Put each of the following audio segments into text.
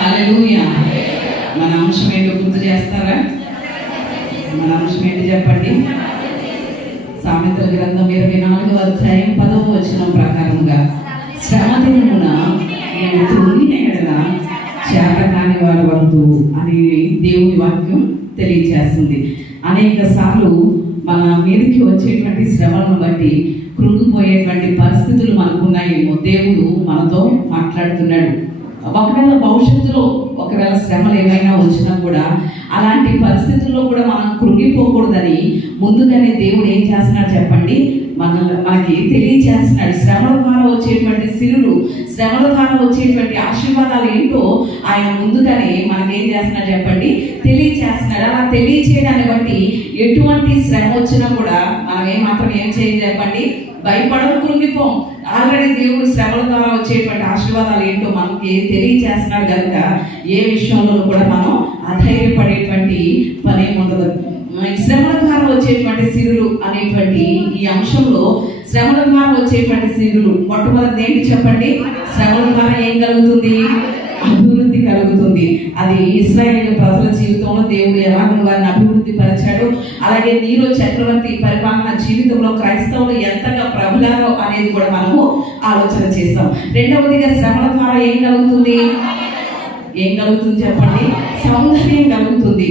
హల్లెలూయా. మన అంశం ఏంటో గుర్తు చేస్తారా? మన అంశం ఏంటి చెప్పండి? సామెతల గ్రంథం 24వ అధ్యాయం 10వ వచనం ప్రకారంగా శ్రమ దినమున నేను కృంగిన ఎడల చేతకాని వారి వద్దు అని దేవుని వాక్యం తెలియజేస్తుంది. అనేక సార్లు మన మీదకి వచ్చేటువంటి శ్రమలను బట్టి కృంగిపోయేటువంటి పరిస్థితులు మనకున్నాయేమో దేవుడు మనతో మాట్లాడుతున్నాడు. ఒకవేళ భవిష్యత్తులో ఒకవేళ శ్రమలు ఏమైనా వచ్చినా కూడా అలాంటి పరిస్థితుల్లో కూడా మనం కృంగిపోకూడదని ముందుగానే దేవుడు ఏం చేస్తున్నాడు చెప్పండి? మనకి తెలియజేస్తున్నాడు. శ్రమల ద్వారా వచ్చేటువంటి సిరులు, శ్రమల ద్వారా వచ్చేటువంటి ఆశీర్వాదాలు ఏంటో ఆయన ముందుగానే మనకేం చేస్తున్నాడు చెప్పండి? తెలియజేస్తున్నాడు. అలా తెలియచేయడాన్ని బట్టి ఎటువంటి శ్రమ వచ్చినా కూడా మనం ఏమాత్రం ఏం చేయాలి చెప్పండి? భయపడడం, కృంగిపోం. ఆల్రెడీ దేవుడు శ్రమల ద్వారా వచ్చేటువంటి ఆశీర్వాదాలు ఏంటో మనకి తెలియజేస్తున్నాడు కనుక ఏ విషయంలో కూడా మనం అధైర్యపడేటువంటి పని ఉండదు. శ్రమల ద్వారా వచ్చేటువంటి సిరులు అనేటువంటి ఈ అంశంలో శ్రమల ద్వారా వచ్చేటువంటి సిరులు మొట్టమొదటి ఏంటి చెప్పండి? శ్రమల ద్వారా ఏం కలుగుతుంది? అభివృద్ధి కలుగుతుంది. అది ఇశ్రాయేలు ప్రజల జీవితంలో దేవుడు ఎలాగో వారిని అభివృద్ధి పరిచాడు. అలాగే నీరో చక్రవర్తి పరిపాలన జీవితంలో క్రైస్తవులు ఎంతగా ప్రభులారో అనేది కూడా మనము ఆలోచన చేస్తాం. రెండవదిగా శ్రమల ద్వారా ఏం కలుగుతుంది? ఏం కలుగుతుంది చెప్పండి? సౌందర్యం కలుగుతుంది.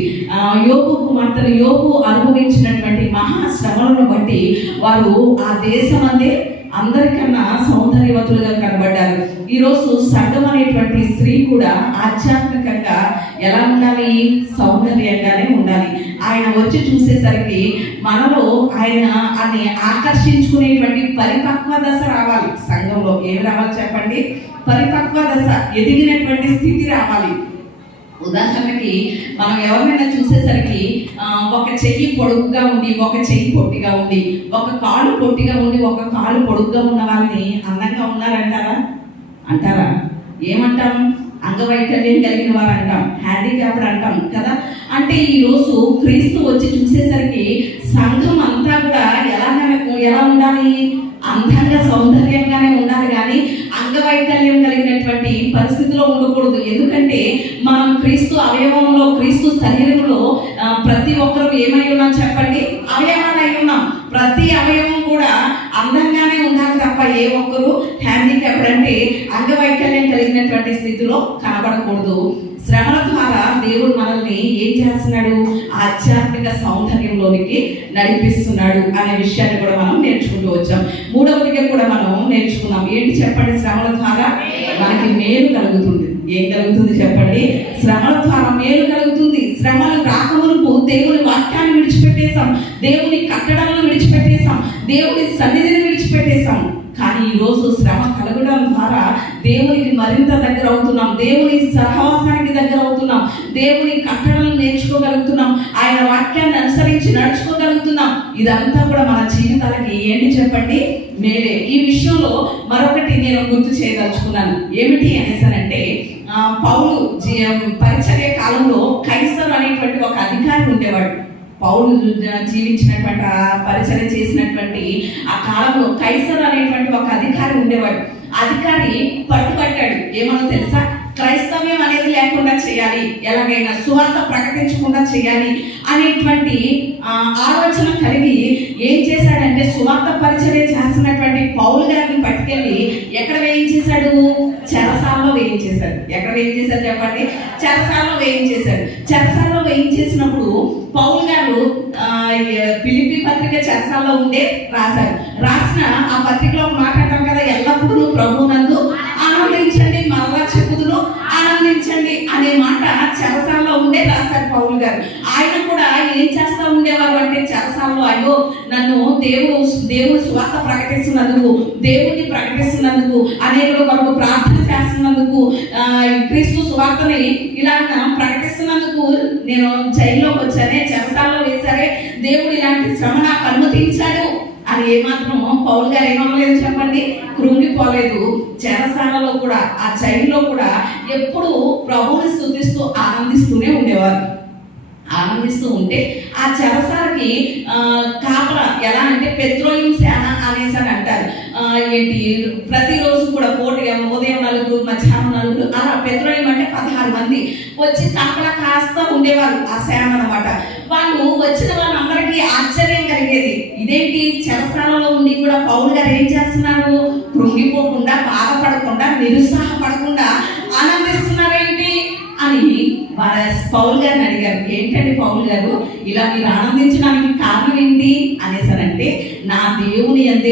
యోబు కుమార్తెలు యోబు అనుభవించినటువంటి మహాశ్రమలను బట్టి వారు ఆ దేశం అందే అందరికన్నా సౌందర్యవతులుగా కనబడ్డారు. ఈరోజు సంఘం అనేటువంటి స్త్రీ కూడా ఆధ్యాత్మికంగా ఎలా ఉండాలి? సౌందర్యంగానే ఉండాలి. ఆయన వచ్చి చూసేసరికి మనలో ఆయన్ని ఆకర్షించుకునేటువంటి పరిపక్వ దశ రావాలి. సంఘంలో ఏమి రావాలి చెప్పండి? పరిపక్వ దశ, ఎదిగినటువంటి స్థితి రావాలి. ఉదాహరణకి మనం ఎవరినైనా చూసేసరికి ఒక చెయ్యి పొడుగుగా ఉండి, ఒక చెయ్యి పొట్టిగా ఉండి, ఒక కాలు పొట్టిగా ఉండి, ఒక కాలు పొడుగుగా ఉన్న వాళ్ళని అందంగా ఉన్నారంటారా? అంటారా? ఏమంటాం? అంగవైకల్యం కలిగిన వారు అంటాం, హ్యాండిక్యాప్డ్ అంటాం కదా. అంటే ఈరోజు క్రీస్తు వచ్చి చూసేసరికి సంఘం అంతా కూడా ఎలా ఉండాలి? అందంగా సౌందర్యంగానే ఉండాలి, కానీ అంగవైకల్యం కలిగినటువంటి పరిస్థితిలో ఉండకూడదు. ఎందుకంటే మనం క్రీస్తు అవయవంలో, క్రీస్తు శరీరంలో ప్రతి ఒక్కరు ఏమై ఉన్నాం చెప్పండి? అవయవాలు అయి ఉన్నాం. ప్రతి అవయవం కూడా అందంగానే ఉండాలి తప్ప ఏ ఒక్కరు హ్యాండిక్యాప్డ్ అంటే అంగవైకల్యం కలిగినటువంటి స్థితిలో కనబడకూడదు. శ్రమల ద్వారా దేవుడు మనల్ని ఏం చేస్తున్నాడు? ఆధ్యాత్మిక సౌందర్యంలోనికి నడిపిస్తున్నాడు అనే విషయాన్ని కూడా మనం నేర్చుకుంటూ వచ్చాం. మూడవదిగా కూడా మనం నేర్చుకున్నాం. ఏంటి చెప్పండి? శ్రమల ద్వారా మనకి మేలు కలుగుతుంది. ఏం కలుగుతుంది చెప్పండి? శ్రమల ద్వారా మేలు కలుగుతుంది. శ్రమలు రాకమునుపు దేవుని వాక్యాన్ని విడిచిపెట్టేశాం, దేవుని కట్టడాలను విడిచిపెట్టేశాం, దేవుని సన్నిధిని విడిచిపెట్టేశాం. కానీ ఈరోజు శ్రమ కలగడం ద్వారా దేవునికి మరింత దగ్గర అవుతున్నాం, దేవుని సహవాసానికి దగ్గర అవుతున్నాం, దేవుని కట్టడలను నేర్చుకోగలుగుతున్నాం, ఆయన వాక్యాన్ని అనుసరించి నడుచుకోగలుగుతున్నాం. ఇదంతా కూడా మన జీవితాలకి ఏంటి చెప్పండి? మేలే. ఈ విషయంలో మరొకటి నేను గుర్తు చేయదలుచుకున్నాను. ఏమిటి అనేసానంటే, పౌలు పరిచర్య కాలంలో కైసర్ అనేటువంటి ఒక అధికారి ఉండేవాడు. పౌలు జీవించినటువంటి పరిచర్య చేసినటువంటి ఆ కాలంలో కైసర్ అనేటువంటి ఒక అధికారి ఉండేవాడు. అధికారి పట్టుబట్టాడు. ఏమన్నా తెలుసా? క్రైస్తవ్యం అనేది లేకుండా చేయాలి, ఎలాగైనా సువార్త ప్రకటించకుండా చేయాలి అనేటువంటి ఆలోచన కలిగి ఏం చేశాడంటే, సువార్త పరిచర్య చేస్తున్నటువంటి పౌలు గారిని పట్టుకెళ్ళి ఎక్కడ వేయించేశాడు? చెరసాలలో వేయించేశాడు. ఎక్కడ వేయించేశాడు చెప్పండి? చెరసాలలో వేయించేశాడు. చెరసాలలో వేయించేసినప్పుడు పౌలు గారు ఫిలిప్పీ పత్రిక చెరసాలలో ఉండే రాశారు. రాసిన ఆ పత్రికలో మాట్లాడతాం కదా, ఎల్లప్పుడూ ప్రభువునందు ఆనందించండి, మరలా చెప్పుదును ఆనందించండి అనే మాట చెరసాలలో ఉండే రాశారు పౌలు గారు. ఆయన కూడా ఏం చేస్తా ఉండేవారు అంటే, చెరసాలలో అయ్యో నన్ను దేవుడు సువార్త ప్రకటిస్తున్నందుకు, దేవుడిని ప్రకటిస్తున్నందుకు, అనేకుల కొరకు ప్రార్థన చేస్తున్నందుకు, క్రీస్తు సువార్తని ఇలా ప్రకటిస్తున్నందుకు నేను జైల్లోకి వచ్చానే, చెరసాలలో వేశారే, దేవుడు ఇలాంటి శ్రమ నాకు అనుమతించాడు అని ఏమాత్రం పౌలు గారు ఏమవ్వలేదు చెప్పండి? కృంగిపోలేదు. చెరసాలలో కూడా, ఆ జైల్లో కూడా ఎప్పుడు ప్రభువుని స్తుతిస్తూ ఆనందిస్తూనే ఉండేవారు. ఆనందిస్తూ ఉంటే ఆ చెరసాలకి కాపలా ఎలా అంటే పెత్రోయిం సేన అనే అనేసి అని అంటారు. ఏంటి ప్రతిరోజు కూడా ఉదయం నలుగురు, మధ్యాహ్నం నలుగురు, అలా పెత్రోలియం అంటే 16 మంది వచ్చి కాపలా కాస్త ఉండేవారు ఆ సేవ అనమాట. వాళ్ళు వచ్చిన వాళ్ళందరికీ ఆశ్చర్యం కలిగేది, ఇదేంటి చెరసాలలో ఉండి కూడా పౌలు గారు ఏం చేస్తున్నారు, కృంగిపోకుండా, బాధపడకుండా, నిరుత్సాహపడకుండా ఆనందిస్తున్నారేంటి అని పౌలు గారిని అడిగారు. ఏంటండి పౌలు గారు ఇలా మీరు ఆనందించడానికి కారణం ఏంటి అనేసారంటే, నా దేవుని అందే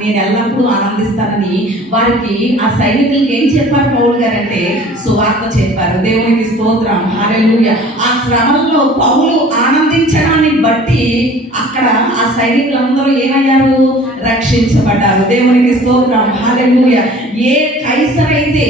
నేను ఎల్లప్పుడూ ఆనందిస్తానని వారికి ఆ సైనికులకి ఏం చెప్పారు పౌలు గారు అంటే సువార్త చెప్పారు. దేవునికి స్తోత్రం, హల్లెలూయా. ఆ శ్రమల్లో పౌలు ఆనందించడాన్ని బట్టి అక్కడ ఆ సైనికులందరూ ఏమయ్యారు, రక్షించబడ్డారు. దేవునికి స్తోత్రం, హల్లెలూయా. ఏ కైసర్ అయితే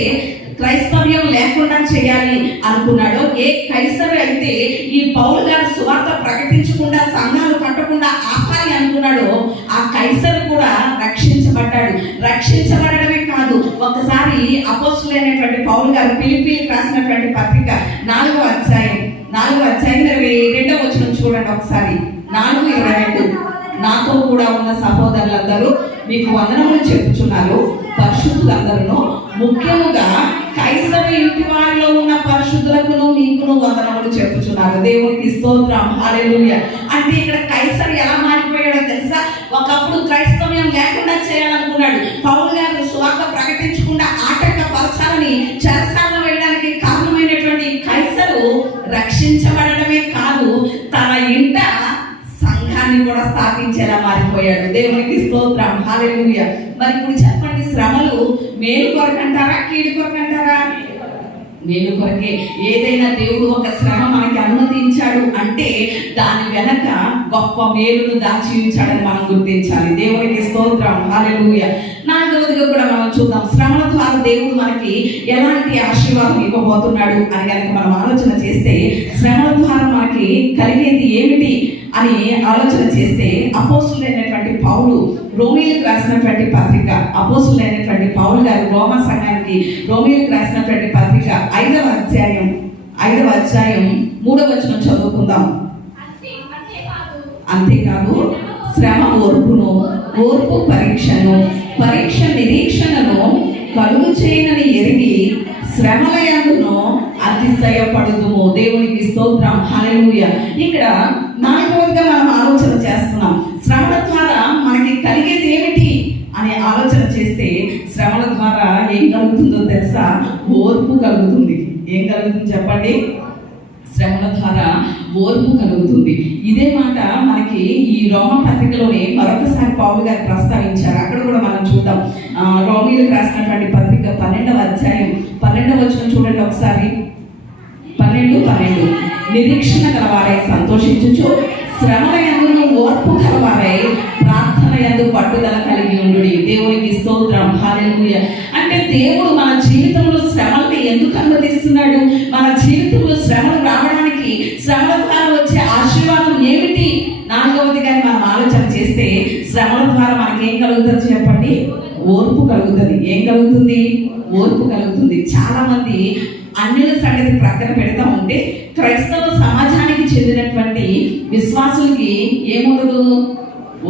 క్రైస్తవ్యం లేకుండా చేయాలి అనుకున్నాడో, ఏ కైసరు అయితే ఈ పౌలు గారు సువార్త ప్రకటించకుండా, సంఘాలు కట్టకుండా ఆపాలి అనుకున్నాడో, ఆ కైసరు కూడా రక్షించబడ్డాడు. రక్షించబడడమే కాదు, ఒకసారి అపోస్తులైనటువంటి పౌలు గారు ఫిలిప్పీలకు రాసినటువంటి పత్రిక 4వ అధ్యాయం 22వ వచనం చూడండి ఒకసారి. 4:22, నాతో కూడా ఉన్న సహోదరులందరూ మీకు వందనములు చెప్పుచున్నారు. పరిశుద్ధులందరూ, ముఖ్యముగా కైసరు ఇంటి వారిలో ఉన్న పరిశుద్ధులకును మీకును వందనములు చెప్పుచున్నారు. దేవునికి స్తోత్రం, హల్లెలూయా. అంటే ఇక్కడ కైసరు ఎలా మారిపోయాడో తెలుసా? ఒకప్పుడు క్రైస్తవ్యం లేకుండా చేయాలనుకున్నాడు. పౌలు గారు సువార్త ప్రకటించకుండా ఆటంకపరచాలని చెరసాలలో వేయడానికి కారణమైనటువంటి కైసరు రక్షించబడటమే కాదు, తన ఇంట సంఘాన్ని కూడా స్థాపించేలా మారిపోయాడు. దేవునికి స్తోత్రం, హల్లెలూయా. మరి ఇప్పుడు చెప్పండి, శ్రమలు మేలు కొరకంటారా, కీడు కొరకంటారా? మేలు కొరకే. ఏదైనా దేవుడు ఒక శ్రమ మనకి అనుమతించాడు అంటే దాని వెనక గొప్ప మేలును దాచి ఉంచాడని మనం గుర్తించాలి. దేవునికి స్తోత్రం, హల్లెలూయా. 4వదిగా కూడా మనం చూద్దాం, శ్రమల ద్వారా దేవుడు మనకి ఎలాంటి ఆశీర్వాదం ఇవ్వబోతున్నాడు అని కనుక మనం ఆలోచన చేస్తే, శ్రమల ద్వారా మనకి కలిగేది ఏమిటి అని ఆలోచన చేస్తే, అపోస్తులైనటువంటి పౌలు రోమీయులకు రాసినటువంటి పత్రిక, అపోస్తులైనటువంటి పౌలు గారు రోమా సంఘానికి రోమీయులకు రాసినటువంటి పత్రిక 5వ అధ్యాయం 3వ వచనం చదువుకుందాం. అంతేకాదు శ్రమ ఓర్పును, ఓర్పు పరీక్షను, పరీక్ష నిరీక్షణను కలుగు చేయనని ఎరిగి శ్రమల యందును అతిశయపడుదుము. దేవునికి స్తోత్రం, హల్లెలూయా. ఇక్కడ 4వదిగా మనం ఆలోచన చేస్తున్నాం, శ్రమల ద్వారా మనకి కలిగేది ఏమిటి అనే ఆలోచన చేస్తే, శ్రమల ద్వారా ఏం కలుగుతుందో తెలుసా? ఓర్పు కలుగుతుంది. ఏం కలుగుతుంది చెప్పండి? శ్రమల ద్వారా ఓర్పు కలుగుతుంది. ఇదే మాట మనకి ఈ రోమా పత్రికలోనే మరొకసారి పౌలు గారు ప్రస్తావించారు. అక్కడ కూడా మనం చూద్దాం. రోమీయులకు రాసినటువంటి పత్రిక 12వ అధ్యాయం 12వ వచనం చూడండి ఒకసారి. 12 నిరీక్షణ గలవారై సంతోషించుచు, శ్రమల యందు ఓర్పు గలవారై ప్రార్థన యందు పట్టుదల కలిగి ఉండుడి. దేవునికి స్తోత్రం, హల్లెలూయా. అంటే దేవుడు మన జీవితంలో శ్రమల్ని ఎందుకు అనుమతిస్తున్నాడు? మన జీవితంలో శ్రమలు రావడానికి, శ్రమల ద్వారా వచ్చే ఆశీర్వాదం ఏమిటి? 4వదిగా మనం ఆలోచన చేస్తే, శ్రమల ద్వారా మనకి ఏం కలుగుతుంది చెప్పండి? ఓర్పు కలుగుతుంది. ఏం కలుగుతుంది? ఓర్పు కలుగుతుంది. చాలా మంది అన్యుల సంగతి ప్రక్కన పెడతా ఉంటే, క్రైస్తవ సమాజానికి చెందినటువంటి విశ్వాసులకి ఏముండదు?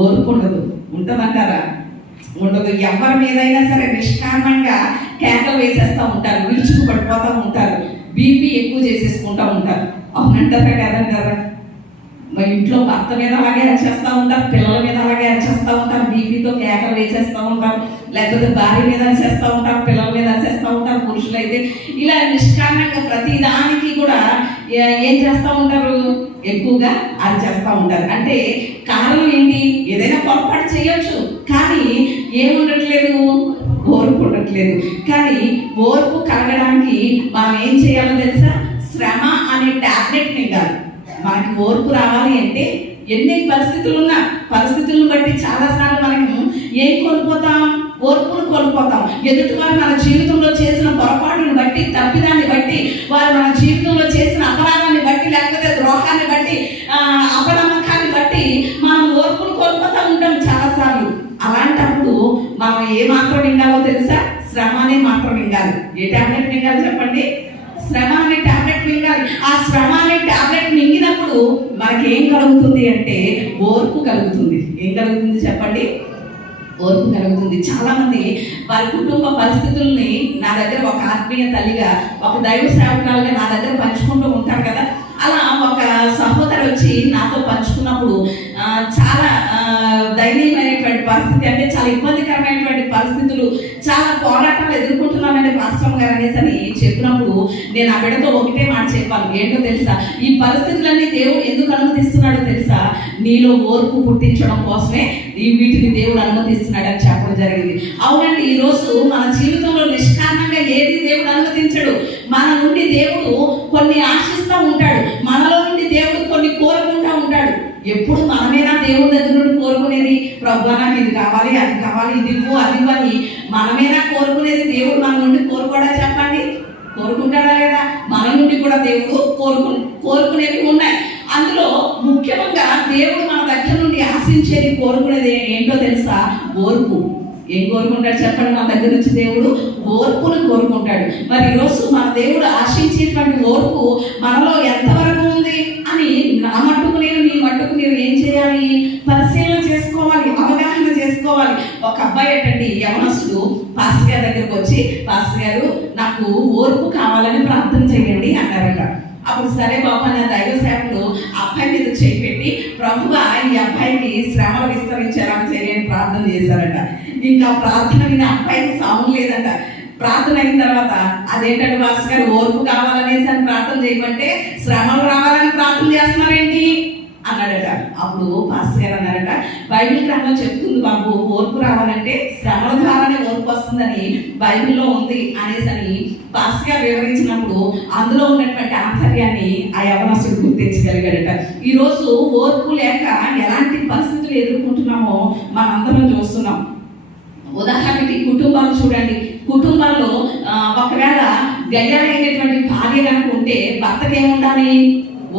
ఓర్పు ఉండదు. ఉంటుందంటారా? ఉండదు. ఎవరి మీదైనా సరే నిష్కారణంగా కేకలు వేసేస్తూ ఉంటారు, విరుచుకు పడిపోతూ ఉంటారు, బీపీ ఎక్కువ చేసేసుకుంటూ ఉంటారు. అవునంటారా కదంటారా? మరి ఇంట్లో భర్త మీద అలాగే అరిచేస్తూ ఉంటారు, పిల్లల మీద అలాగే అరిచేస్తూ ఉంటారు, బీపీతో కేకలు వేసేస్తూ ఉంటారు, లేకపోతే భార్య మీద అరిచేస్తూ ఉంటారు, పిల్లల మీద అరిచేస్తూ ఉంటారు. పురుషులు అయితే ఇలా నిష్కారణంగా ప్రతి దానికి కూడా ఏం చేస్తూ ఉంటారు? ఎక్కువగా అరిచేస్తూ ఉంటారు. అంటే కారణం ఏంటి? ఏదైనా పొరపాటు చేయొచ్చు, కానీ ఏముండట్లేదు? ఓర్పు ఉండట్లేదు. కానీ ఓర్పు కలగడానికి మనం ఏం చేయాలో తెలుసా? శ్రమ అనే టాబ్లెట్ మింగాలి. మనకి ఓర్పు రావాలి అంటే ఎన్ని పరిస్థితులున్నా, పరిస్థితులను బట్టి చాలాసార్లు మనము ఏం కోల్పోతాం? ఓర్పును కోల్పోతాం. ఎదుటి వారు మన జీవితంలో చేసిన పొరపాటును బట్టి, తప్పిదాన్ని బట్టి, వారు మన జీవితంలో చేసిన అపరాధాన్ని బట్టి, లేకపోతే ద్రోహాన్ని బట్టి, అపనమ్మకాన్ని బట్టి మనం ఓర్పును కోల్పోతూ ఉంటాం చాలాసార్లు. అలాంటప్పుడు మనం ఏ మాత్రం మింగాలో తెలుసా? శ్రమ అనే మాత్రం మింగాలి. ఏ టాబ్లెట్ మింగాలి చెప్పండి? శ్రమ అనే టాబ్లెట్ మింగాలి. ఆ శ్రమ అనే టాబ్లెట్ మింగినప్పుడు మనకి ఏం కలుగుతుంది అంటే ఓర్పు కలుగుతుంది. ఏం కలుగుతుంది చెప్పండి? ఓర్పు కలుగుతుంది. చాలా మంది వారి కుటుంబ పరిస్థితుల్ని నా దగ్గర ఒక ఆత్మీయ తల్లిగా, ఒక దైవ సేవకురాలుగా నా దగ్గర పంచుకుంటూ ఉంటారు కదా. అలా ఒక సహోదరు వచ్చి నాతో పంచుకున్నప్పుడు చాలా దయనీయమైనటువంటి పరిస్థితి, అంటే చాలా ఇబ్బందికరమైనటువంటి పరిస్థితులు, చాలా పోరాటాలు ఎదుర్కొంటున్నానండి పాస్టర్ గారు అనేసి అని చెప్పినప్పుడు నేను ఆ బిడ్డతో ఒకటే మాట చెప్పాను. ఏంటో తెలుసా, ఈ పరిస్థితులన్నీ దేవుడు ఎందుకు అనుమతిస్తున్నాడో తెలుసా, నీలో ఓర్పు పుట్టించడం కోసమే వీటిని దేవుడు అనుమతిస్తున్నాడు అని చెప్పడం జరిగింది. అవునండి, ఈరోజు మన జీవితంలో నిష్కారణంగా ఏది దేవుడు అనుమతించడు. మన నుండి దేవుడు కొన్ని ఆశిస్తూ ఉంటాడు, మనలో నుండి దేవుడు కొన్ని కోరుకుంటూ ఉంటాడు. ఎప్పుడు మనమేనా దేవుడి దగ్గర నుండి కోరుకునేది? ప్రభువా నాకు ఇది కావాలి, అది కావాలి, ఇది ఇవ్వు, అది ఇవ్వు అని మనమేనా కోరుకునేది? దేవుడు మన నుండి కోరుకోడా చెప్పండి? కోరుకుంటాడా లేదా? మన నుండి కూడా దేవుడు కోరుకునేవి ఉన్నాయి. అందులో ముఖ్యంగా దేవుడు మన దగ్గర నుండి ఆశించేది, కోరుకునేది ఏంటో తెలుసా? ఓర్పు. ఏం కోరుకుంటాడు చెప్పండి? మన దగ్గర నుంచి దేవుడు ఓర్పును కోరుకుంటాడు. మరి ఈరోజు మన దేవుడు ఆశించేటువంటి ఓర్పు మనలో ఎంతవరకు ఉంది అని నా మట్టుకు నేను, నీ మట్టుకు నేను ఏం చేయాలి? పరిశీలన చేసుకోవాలి, అవగాహన చేసుకోవాలి. ఒక అబ్బాయి ఏంటండి, యవనస్తుడు పాస్టర్ గారి దగ్గరకు వచ్చి, పాస్టర్ గారు నాకు ఓర్పు కావాలని ప్రార్థన చేయండి అన్నారట. అప్పుడు సరే బాబా, నా దైవ సేవకులు అబ్బాయి మీద చేయి పెట్టి, ప్రభువా ఈ అబ్బాయికి శ్రమలు విస్తరించేలా చేయని ప్రార్థన చేశారట. ఇంకా ప్రార్థన విని అబ్బాయికి సౌండ్ లేదంట. ప్రార్థన అయిన తర్వాత అదేంటంటే పాస్టర్ గారు ఓర్పు కావాలనేసి అని ప్రార్థన చేయమంటే శ్రమలు రావాలని ప్రార్థన చేస్తున్నారేంటి అన్నాడట. అప్పుడు పాస్టర్ గారు అన్నారట, బైబిల్ గ్రంథం చెప్తుంది బాబు, ఓర్పు రావాలంటే శ్రమల ద్వారానే ఓర్పు వస్తుందని బైబిల్లో ఉంది అనేసి అని పాస్టర్ గారు వివరించినప్పుడు అందులో ఉన్నటువంటి ఆశ్చర్యాన్ని ఆ యవనస్తుడు గుర్తించగలిగాడట. ఈరోజు ఓర్పు లేక ఎలాంటి పరిస్థితులు ఎదుర్కొంటున్నామో మనందరం చూస్తున్నాం. ఉదాహరణకి కుటుంబాలు చూడండి. కుటుంబాల్లో ఒకవేళ గయ్యాలైనటువంటి భార్య కనుక ఉంటే భర్తకి ఏముండాలి?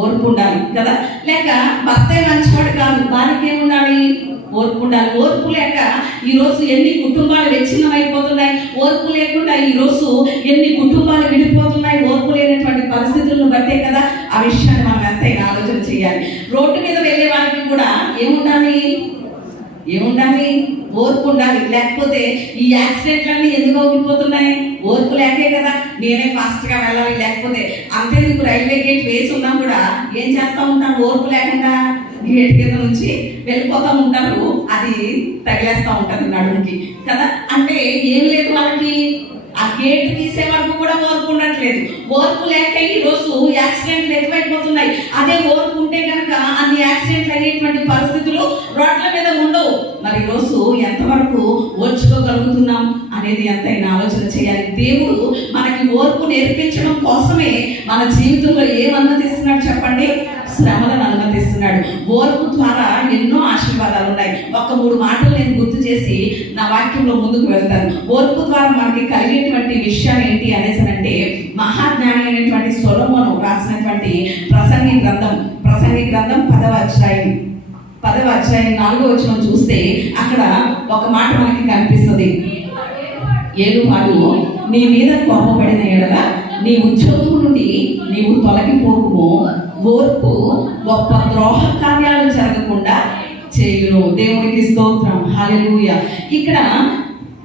ఓర్పు ఉండాలి కదా. లేక భర్తే మంచివాడు కాదు, భార్యకి ఏముండాలి? ఓర్పు ఉండాలి. ఓర్పు లేక ఈరోజు ఎన్ని కుటుంబాలు విచ్ఛిన్నం అయిపోతున్నాయి. ఓర్పు లేకుండా ఈరోజు ఎన్ని కుటుంబాలు విడిపోతున్నాయి. ఓర్పు లేనటువంటి పరిస్థితులను బట్టే కదా. ఆ విషయాన్ని మనం ఎంతైనా ఆలోచన చేయాలి. రోడ్డు మీద వెళ్ళే వారికి కూడా ఏముండాలి? ఓర్పు ఉండాలి. లేకపోతే ఈ యాక్సిడెంట్లన్నీ ఎందుకు అవుతున్నాయి? ఓర్పు లేకే కదా. నేనే ఫాస్ట్గా వెళ్ళాలి, లేకపోతే అంతేందుకు రైల్వే గేట్ వేసి ఉన్నా కూడా ఏం చేస్తూ ఉంటాం? ఓర్పు లేకుండా గేట్ కింద నుంచి వెళ్ళిపోతూ ఉంటారు, అది తగిలేస్తూ ఉంటుంది నడుముకి కదా. అంటే ఏం లేదు వాళ్ళకి, ఆ గేట్ తీసే వరకు కూడా ఓర్పు ఉండట్లేదు. ఓర్పు లేక ఈరోజు యాక్సిడెంట్లు ఎక్కువైపోతున్నాయి. అదే ఓర్పు ఉంటే కనుక అన్ని యాక్సిడెంట్లు అయ్యేటువంటి పరిస్థితులు రోడ్ల మీద ఉండవు. మరి ఈరోజు ఎంతవరకు ఓర్చుకోగలుగుతున్నాం అనేది ఎంతైనా ఆలోచన చేయాలి. దేవుడు మనకి ఓర్పు నేర్పించడం కోసమే మన జీవితంలో ఏం అనుమతిస్తున్నాడు చెప్పండి? శ్రమలను అనుమతిస్తున్నాడు. ఓర్పు ద్వారా ఎన్నో ఆశీర్వాదాలు ఉన్నాయి. ఒక 3 మాటలు నేను గుర్తు చేసి నా వాక్యంలో ముందుకు వెళ్తాను. ఓర్పు ద్వారా మనకి కలిగేటువంటి విషయాలు ఏంటి అనేసి అంటే, మహాజ్ఞాని అయినటువంటి సొలొమోను రాసినటువంటి ప్రసంగి గ్రంథం 10వ అధ్యాయం 4వ వచనం చూస్తే అక్కడ ఒక మాట మనకి కనిపిస్తుంది. ఏలువాడు నీ మీద కోపపడిన ఎడల నీ ఉద్యోగం నుండి నీవు తొలగిపోకుము, ఓర్పు గొప్ప ద్రోహ కార్యాలు జరగకుండా చేయును. దేవునికి స్తోత్రం, హల్లెలూయా. ఇక్కడ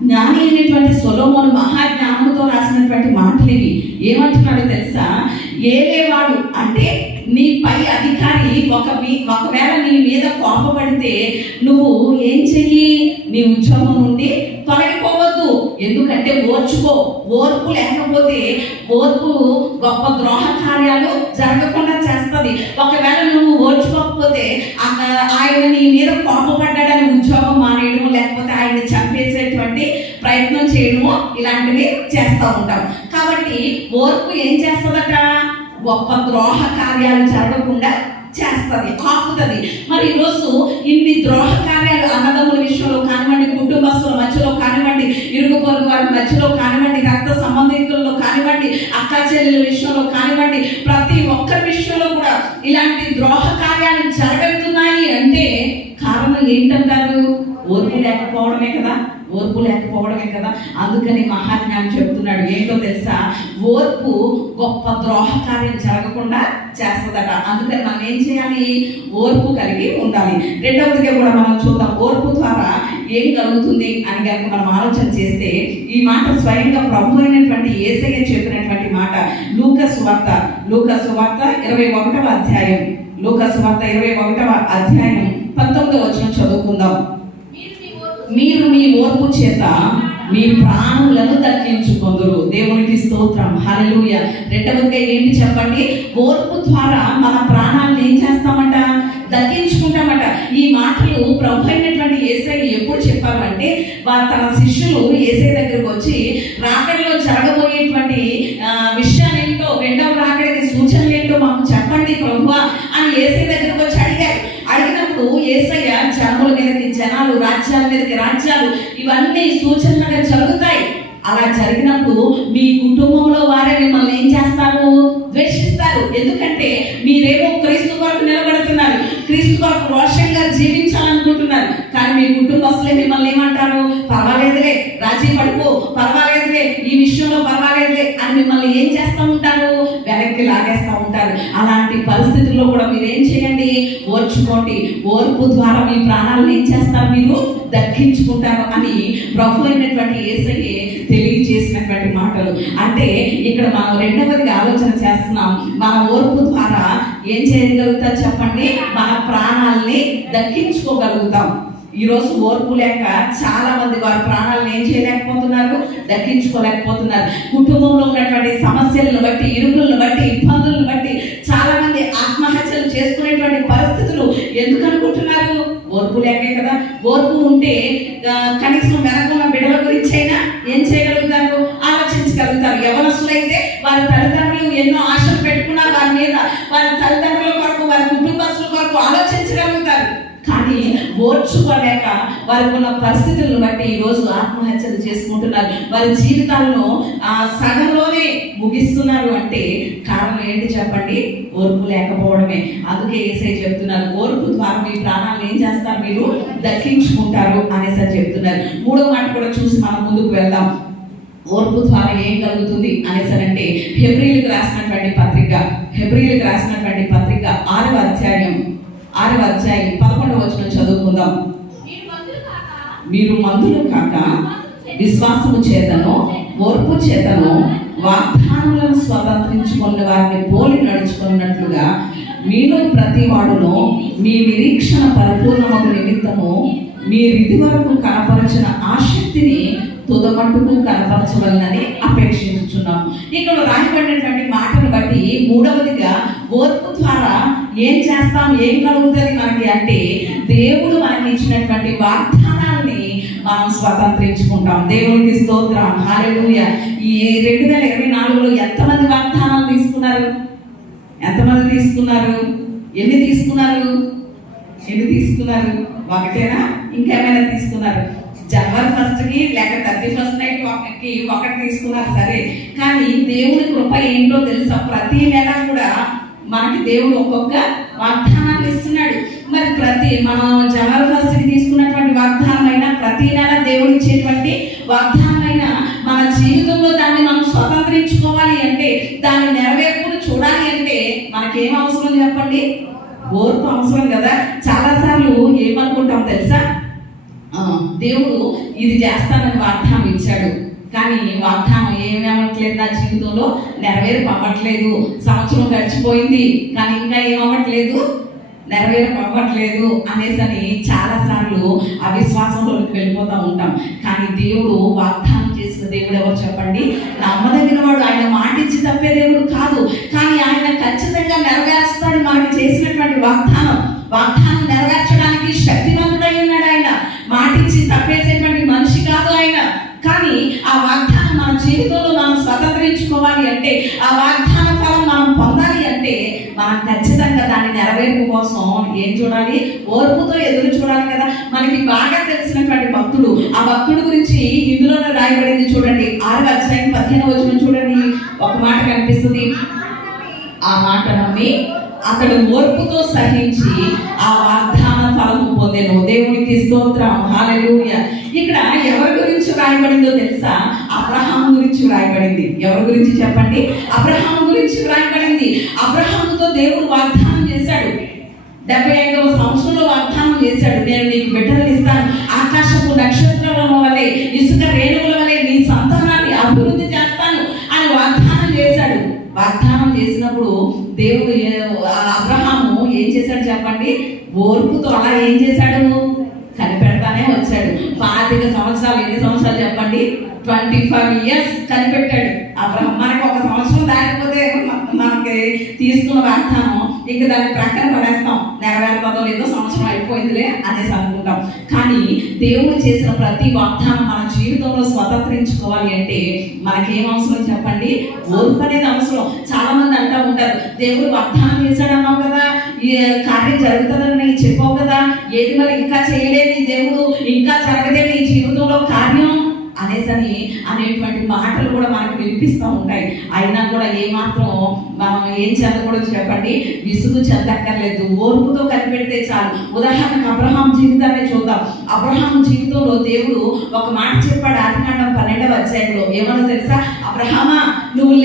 జ్ఞాని అయినటువంటి సొలొమోను మహాజ్ఞానంతో రాసినటువంటి మాటలు ఇవి. ఏమంటున్నాడో తెలుసా? ఏలేవాడు అంటే నీ పై అధికారి ఒకవేళ నీ మీద కోపపడితే నువ్వు ఏం చెయ్యి? నీ ఉద్యోగం నుండి తొలగిపోవద్దు. ఎందుకంటే ఓర్చుకో. ఓర్పు లేకపోతే ఓర్పు గొప్ప ద్రోహ కార్యాలు జరగకుండా చేస్తుంది. ఒకవేళ నువ్వు ఓర్చుకోకపోతే ఆయన నీ మీద కోపపడ్డాడని ఉద్యోగం మానేయడము, లేకపోతే ఆయన చంపేసేటువంటి ప్రయత్నం చేయడము, ఇలాంటివి చేస్తూ ఉంటాం. కాబట్టి ఓర్పు ఏం చేస్తుందట? గొప్ప ద్రోహ కార్యాలు జరగకుండా చేస్తుంది, ఆపుతుంది. మరి ఈరోజు ఇన్ని ద్రోహ కార్యాలు అన్నదమ్ముల విషయంలో కానివ్వండి, కుటుంబస్తుల మధ్యలో కానివ్వండి, ఇరుగు పొరుగు వారి మధ్యలో కానివ్వండి, రక్త సంబంధికుల్లో కానివ్వండి, అక్క చెల్లెల విషయంలో కానివ్వండి, ప్రతి ఒక్కరి విషయంలో కూడా ఇలాంటి ద్రోహ కార్యాలు జరుగుతున్నాయి అంటే కారణం ఏంటంటారు? ఓర్పు లేకపోవడమే కదా. అందుకని మహాజ్ఞాని చెప్తున్నాడు, ఏంటో తెలుసా? ఓర్పు గొప్ప ద్రోహ కార్యం జరగకుండా చేస్తుందట. అందుకని మనం ఏం చేయాలి? ఓర్పు కలిగి ఉండాలి. రెండవదిగా కూడా మనం చూద్దాం. ఓర్పు ద్వారా ఏం కలుగుతుంది అని కనుక మనం ఆలోచన చేస్తే, ఈ మాట స్వయంగా ప్రభు అయినటువంటి యేసయ్య చెప్పినటువంటి మాట. లూకా సువార్త 21వ అధ్యాయం, లూకా సువార్త 21వ అధ్యాయం 19వ వచనం చదువుకుందాం. మీరు మీ ఓర్పు చేత మీ ప్రాణులను దక్కించుకొందురు. దేవునికి స్తోత్రం, హల్లెలూయా. రెండవదిగా ఏంటి చెప్పండి? ఓర్పు ద్వారా మన ప్రాణాలను ఏం చేస్తామంట? దక్కించుకుంటామట. ఈ మాటలు ప్రభు అయినటువంటి యేసయ్య ఎప్పుడు చెప్పారు అంటే, తన శిష్యులు యేసయ్య దగ్గరకు వచ్చి రాకడలో జరగబోయేటువంటి విషయాలేంటో, రెండవ రాకడికి సూచనలు ఏంటో మాకు చెప్పండి ప్రభువా అని యేసయ్య దగ్గరకు వచ్చి అడిగారు. అడిగినప్పుడు యేసయ్య జనముల మీదకి జనాలు, రాజ్యాల మీదకి రాజ్యాలు, ఇవన్నీ సూచనలుగా జరుగుతాయి. అలా జరిగినప్పుడు మీ కుటుంబంలో వారే మిమ్మల్ని ఏం చేస్తారు? ద్వేషిస్తారు. ఎందుకంటే మీరేమో క్రీస్తు కొరకు నిలబడుతున్నారు, క్రీస్తు కొరకు రోషంగా జీవించాలనుకుంటున్నారు. కానీ మీ కుటుంబస్తులే మిమ్మల్ని ఏమంటారు? పర్వాలేదులే, రాజీ పడుకో, పర్వాలేదులే, ఈ విషయంలో పర్వాలేదులే అని మిమ్మల్ని ఏం చేస్తూ ఉంటారు? వెనక్కి లాగేస్తూ ఉంటారు. అలాంటి పరిస్థితుల్లో కూడా మీరు ఏం చేయండి? ఓర్చుకోండి. ఓర్పు ద్వారా మీ ప్రాణాలను ఏం చేస్తారు? మీరు దక్కించుకుంటారు అని ప్రభు అయినటువంటి యేసయ్య తెలియజేసినటువంటి మాటలు. అంటే ఇక్కడ మనం రెండవదిగా ఆలోచన చేస్తున్నాం, మన ఓర్పు ద్వారా ఏం చేయగలుగుతాం చెప్పండి? మన ప్రాణాలని దక్కించుకోగలుగుతాం. ఈరోజు ఓర్పు లేక చాలా మంది వారి ప్రాణాలను ఏం చేయలేకపోతున్నారు? దక్కించుకోలేకపోతున్నారు. కుటుంబంలో ఉన్నటువంటి సమస్యలను బట్టి, ఇరుకులను బట్టి, ఇబ్బందులను బట్టి చాలా మంది ఆత్మహత్యలు చేసుకునేటువంటి పరిస్థితులు ఎందుకు అనుకుంటున్నారు? ఓర్పు లేకే కదా. ఓర్పు ఉంటే కనీసం వెనకున్న బిడ్డల గురించి అయినా ఏం చేయగలుగుతారు? ఆలోచించగలుగుతారు. యవనస్తులైతే వారి తల్లిదండ్రులు ఎన్నో ఆశలు పెట్టుకున్నారు వారి మీద, వారి తల్లిదండ్రుల కొరకు, వారి కుటుంబస్తుల కొరకు ఆలోచించగలుగుతారు. కానీ ఓర్చుకోలేక వారికి ఉన్న పరిస్థితులను బట్టి ఈరోజు ఆత్మహత్యలు చేసుకుంటున్నారు. వారి జీవితాలను సగంలోనే ముగిస్తున్నారు. అంటే కారణం ఏంటి చెప్పండి? ఓర్పు లేకపోవడమే. అందుకే యేసయ్య చెప్తున్నారు, ఓర్పు ద్వారా మీ ప్రాణాలను ఏం చేస్తారు? మీరు దక్కించుకుంటారు అనేసి చెప్తున్నారు. మూడో మాట కూడా చూసి మనం ముందుకు వెళ్దాం. ఓర్పు ద్వారా ఏం కలుగుతుంది అనేసరంటే, హెబ్రీయులకు రాసినటువంటి పత్రిక 6వ అధ్యాయం 11వ వచనం చదువుకుందాం. మీరు మందులు కాక విశ్వాసము చేతను ఓర్పు చేతను వాగ్దానములను స్వతంత్రించుకున్న వారిని పోలి నడుచుకున్నట్లుగా మీలో ప్రతి వాడును మీ నిరీక్షణ పరిపూర్ణమగు నిమిత్తము మీరిది వరకు కనపరిచిన ఆసక్తిని తుదమట్టుకు కనపరచవలనని అపేక్షించుచున్నాం. ఇక్కడ రాయబడినటువంటి మాటను బట్టి మూడవదిగా ఓర్పు ద్వారా ఏం చేస్తాం? ఏం కలుగుతుంది మనకి అంటే, దేవుడు మనకి ఇచ్చినటువంటి వాగ్దానాన్ని మనం స్వతంత్రించుకుంటాం. దేవునికి స్తోత్రం, హల్లెలూయా. ఈ 2024లో ఎంతమంది వాగ్దానాలు తీసుకున్నారు? ఎంతమంది తీసుకున్నారు? ఎన్ని తీసుకున్నారు? ఒకటేనా? ఇంకేమైనా తీసుకున్నారు? జనవరి 1కి లేక 31st నైట్ ఒకటి తీసుకున్నారు సరే, కానీ దేవుడి కృప ఏంటో తెలుసా? ప్రతి నెల కూడా మనకి దేవుడు ఒక్కొక్క వాగ్దానాన్ని ఇస్తున్నాడు. మరి మనం జనవరి 1కి తీసుకున్నటువంటి వాగ్దానం అయినా, ప్రతి నెల దేవుడు ఇచ్చేటువంటి వాగ్దానం అయినా, మన జీవితంలో దాన్ని మనం స్వతంత్రించుకోవాలి అంటే, దాని నెరవేర్పును చూడాలి అంటే మనకేం అవసరం చెప్పండి? ఓర్పు అవసరం కదా. చాలాసార్లు ఏమనుకుంటాం తెలుసా? దేవుడు ఇది చేస్తానని వాగ్దానం ఇచ్చాడు, కానీ వాగ్దానం ఏమవ్వట్లేదు, నా జీవితంలో నెరవేర్పవ్వట్లేదు. సంవత్సరం గడిచిపోయింది కానీ ఇంకా ఏమవ్వట్లేదు, నెరవేర్పవ్వట్లేదు అనేసని చాలాసార్లు అవిశ్వాసంలోకి వెళ్ళిపోతూ ఉంటాం. కానీ దేవుడు వాగ్దానం చేసిన దేవుడు ఎవరు చెప్పండి? నమ్మదగిన వాడు. ఆయన మాటిచ్చి తప్పే దేవుడు కాదు, కానీ ఆయన ఖచ్చితంగా నెరవేరుస్తాడు. మనకి చేసినటువంటి వాగ్దానం నెరవేర్చడానికి శక్తివంతుడై ఉన్నాడు. ఆయన మాటిచ్చి తప్పేసేటువంటి మనిషి కాదు ఆయన. కానీ ఆ వాగ్దానం మన జీవితంలో మనం స్వతంత్రించుకోవాలి అంటే, ఆ వాగ్దాన ఫలం మనం పొందాలి అంటే, మనం ఖచ్చితంగా దాన్ని నెరవేర్పు కోసం ఏం చూడాలి? ఓర్పుతో ఎదురు చూడాలి కదా. మనకి బాగా తెలిసినటువంటి భక్తుడు, ఆ భక్తుడు గురించి ఇందులోనే రాయబడింది చూడండి. 6వ అధ్యాయం 15వ వచనం చూడండి. ఒక మాట కనిపిస్తుంది. ఆ మాట నమ్మి అతడు ఓర్పుతో సహించి ఆ వాగ్దాన ఫలము పొందెను. దేవునికి స్తోత్రం, హల్లెలూయా. ఇక్కడ ఎవరి గురించి రాయబడిందో తెలుసా? అబ్రహాము గురించి రాయబడింది. ఎవరి గురించి చెప్పండి? అబ్రహాము గురించి రాయబడింది. అబ్రహాముతో దేవుడు వాగ్దానం చేశాడు. 75వ సంవత్సరంలో వాగ్దానం చేశాడు, నేను నీకు బిడ్డలు ఇస్తాను, ఆకాశపు వలె, ఇసుక రేణువుల వలె నీ సంతానాన్ని అభివృద్ధి చేస్తాను అని వాగ్దానం చేశాడు. వాగ్దానం చేసినప్పుడు దేవుడు అబ్రహాము ఏం చేశాడు చెప్పండి? ఓర్పుతో అలా ఏం చేశాడు? కనిపెడతానే వచ్చాడు. 25 సంవత్సరాలు, ఎన్ని సంవత్సరాలు చెప్పండి? 25 years కనిపెట్టాడు అబ్రహాం. మనకి ఒక సంవత్సరం దాటిపోతే మనకి తీసుకున్న వాగ్దానం ఇంక దాన్ని ప్రక్కన పడేస్తాం, నెరవేరుతుందో లేదో, సంవత్సరం అయిపోయిందిలే అనేసి అనుకుంటాం. కానీ దేవుడు చేసిన ప్రతి వాగ్దానం మన జీవితంలో స్వతంత్రించుకోవాలి అంటే మనకేం అవసరం చెప్పండి? ఓర్పు అనేది అవసరం. చాలా మంది అంటూ ఉంటారు, దేవుడు వాగ్దానం చేశాడు అన్నావు కదా, ఈ కార్యం జరుగుతుందని చెప్పావు కదా, ఏది మరి ఇంకా చేయలేదు దేవుడు, ఇంకా జరగదే నీ జీవితంలో కార్యం అనేటువంటి మాటలు కూడా మనకు వినిపిస్తూ ఉంటాయి. అయినా కూడా ఏమాత్రం మనం ఏం చెందకూడదు చెప్పండి? విసుగు చెందక్కర్లేదు, ఓర్పుతో కనిపెడితే చాలు. ఉదాహరణకు అబ్రహాం జీవితాన్ని చూద్దాం. అబ్రహాం జీవితంలో దేవుడు ఒక మాట చెప్పాడు. ఆదికాండం 12వ అధ్యాయంలో ఏమన్నా తెలుసా? అబ్రహామా, నువ్వు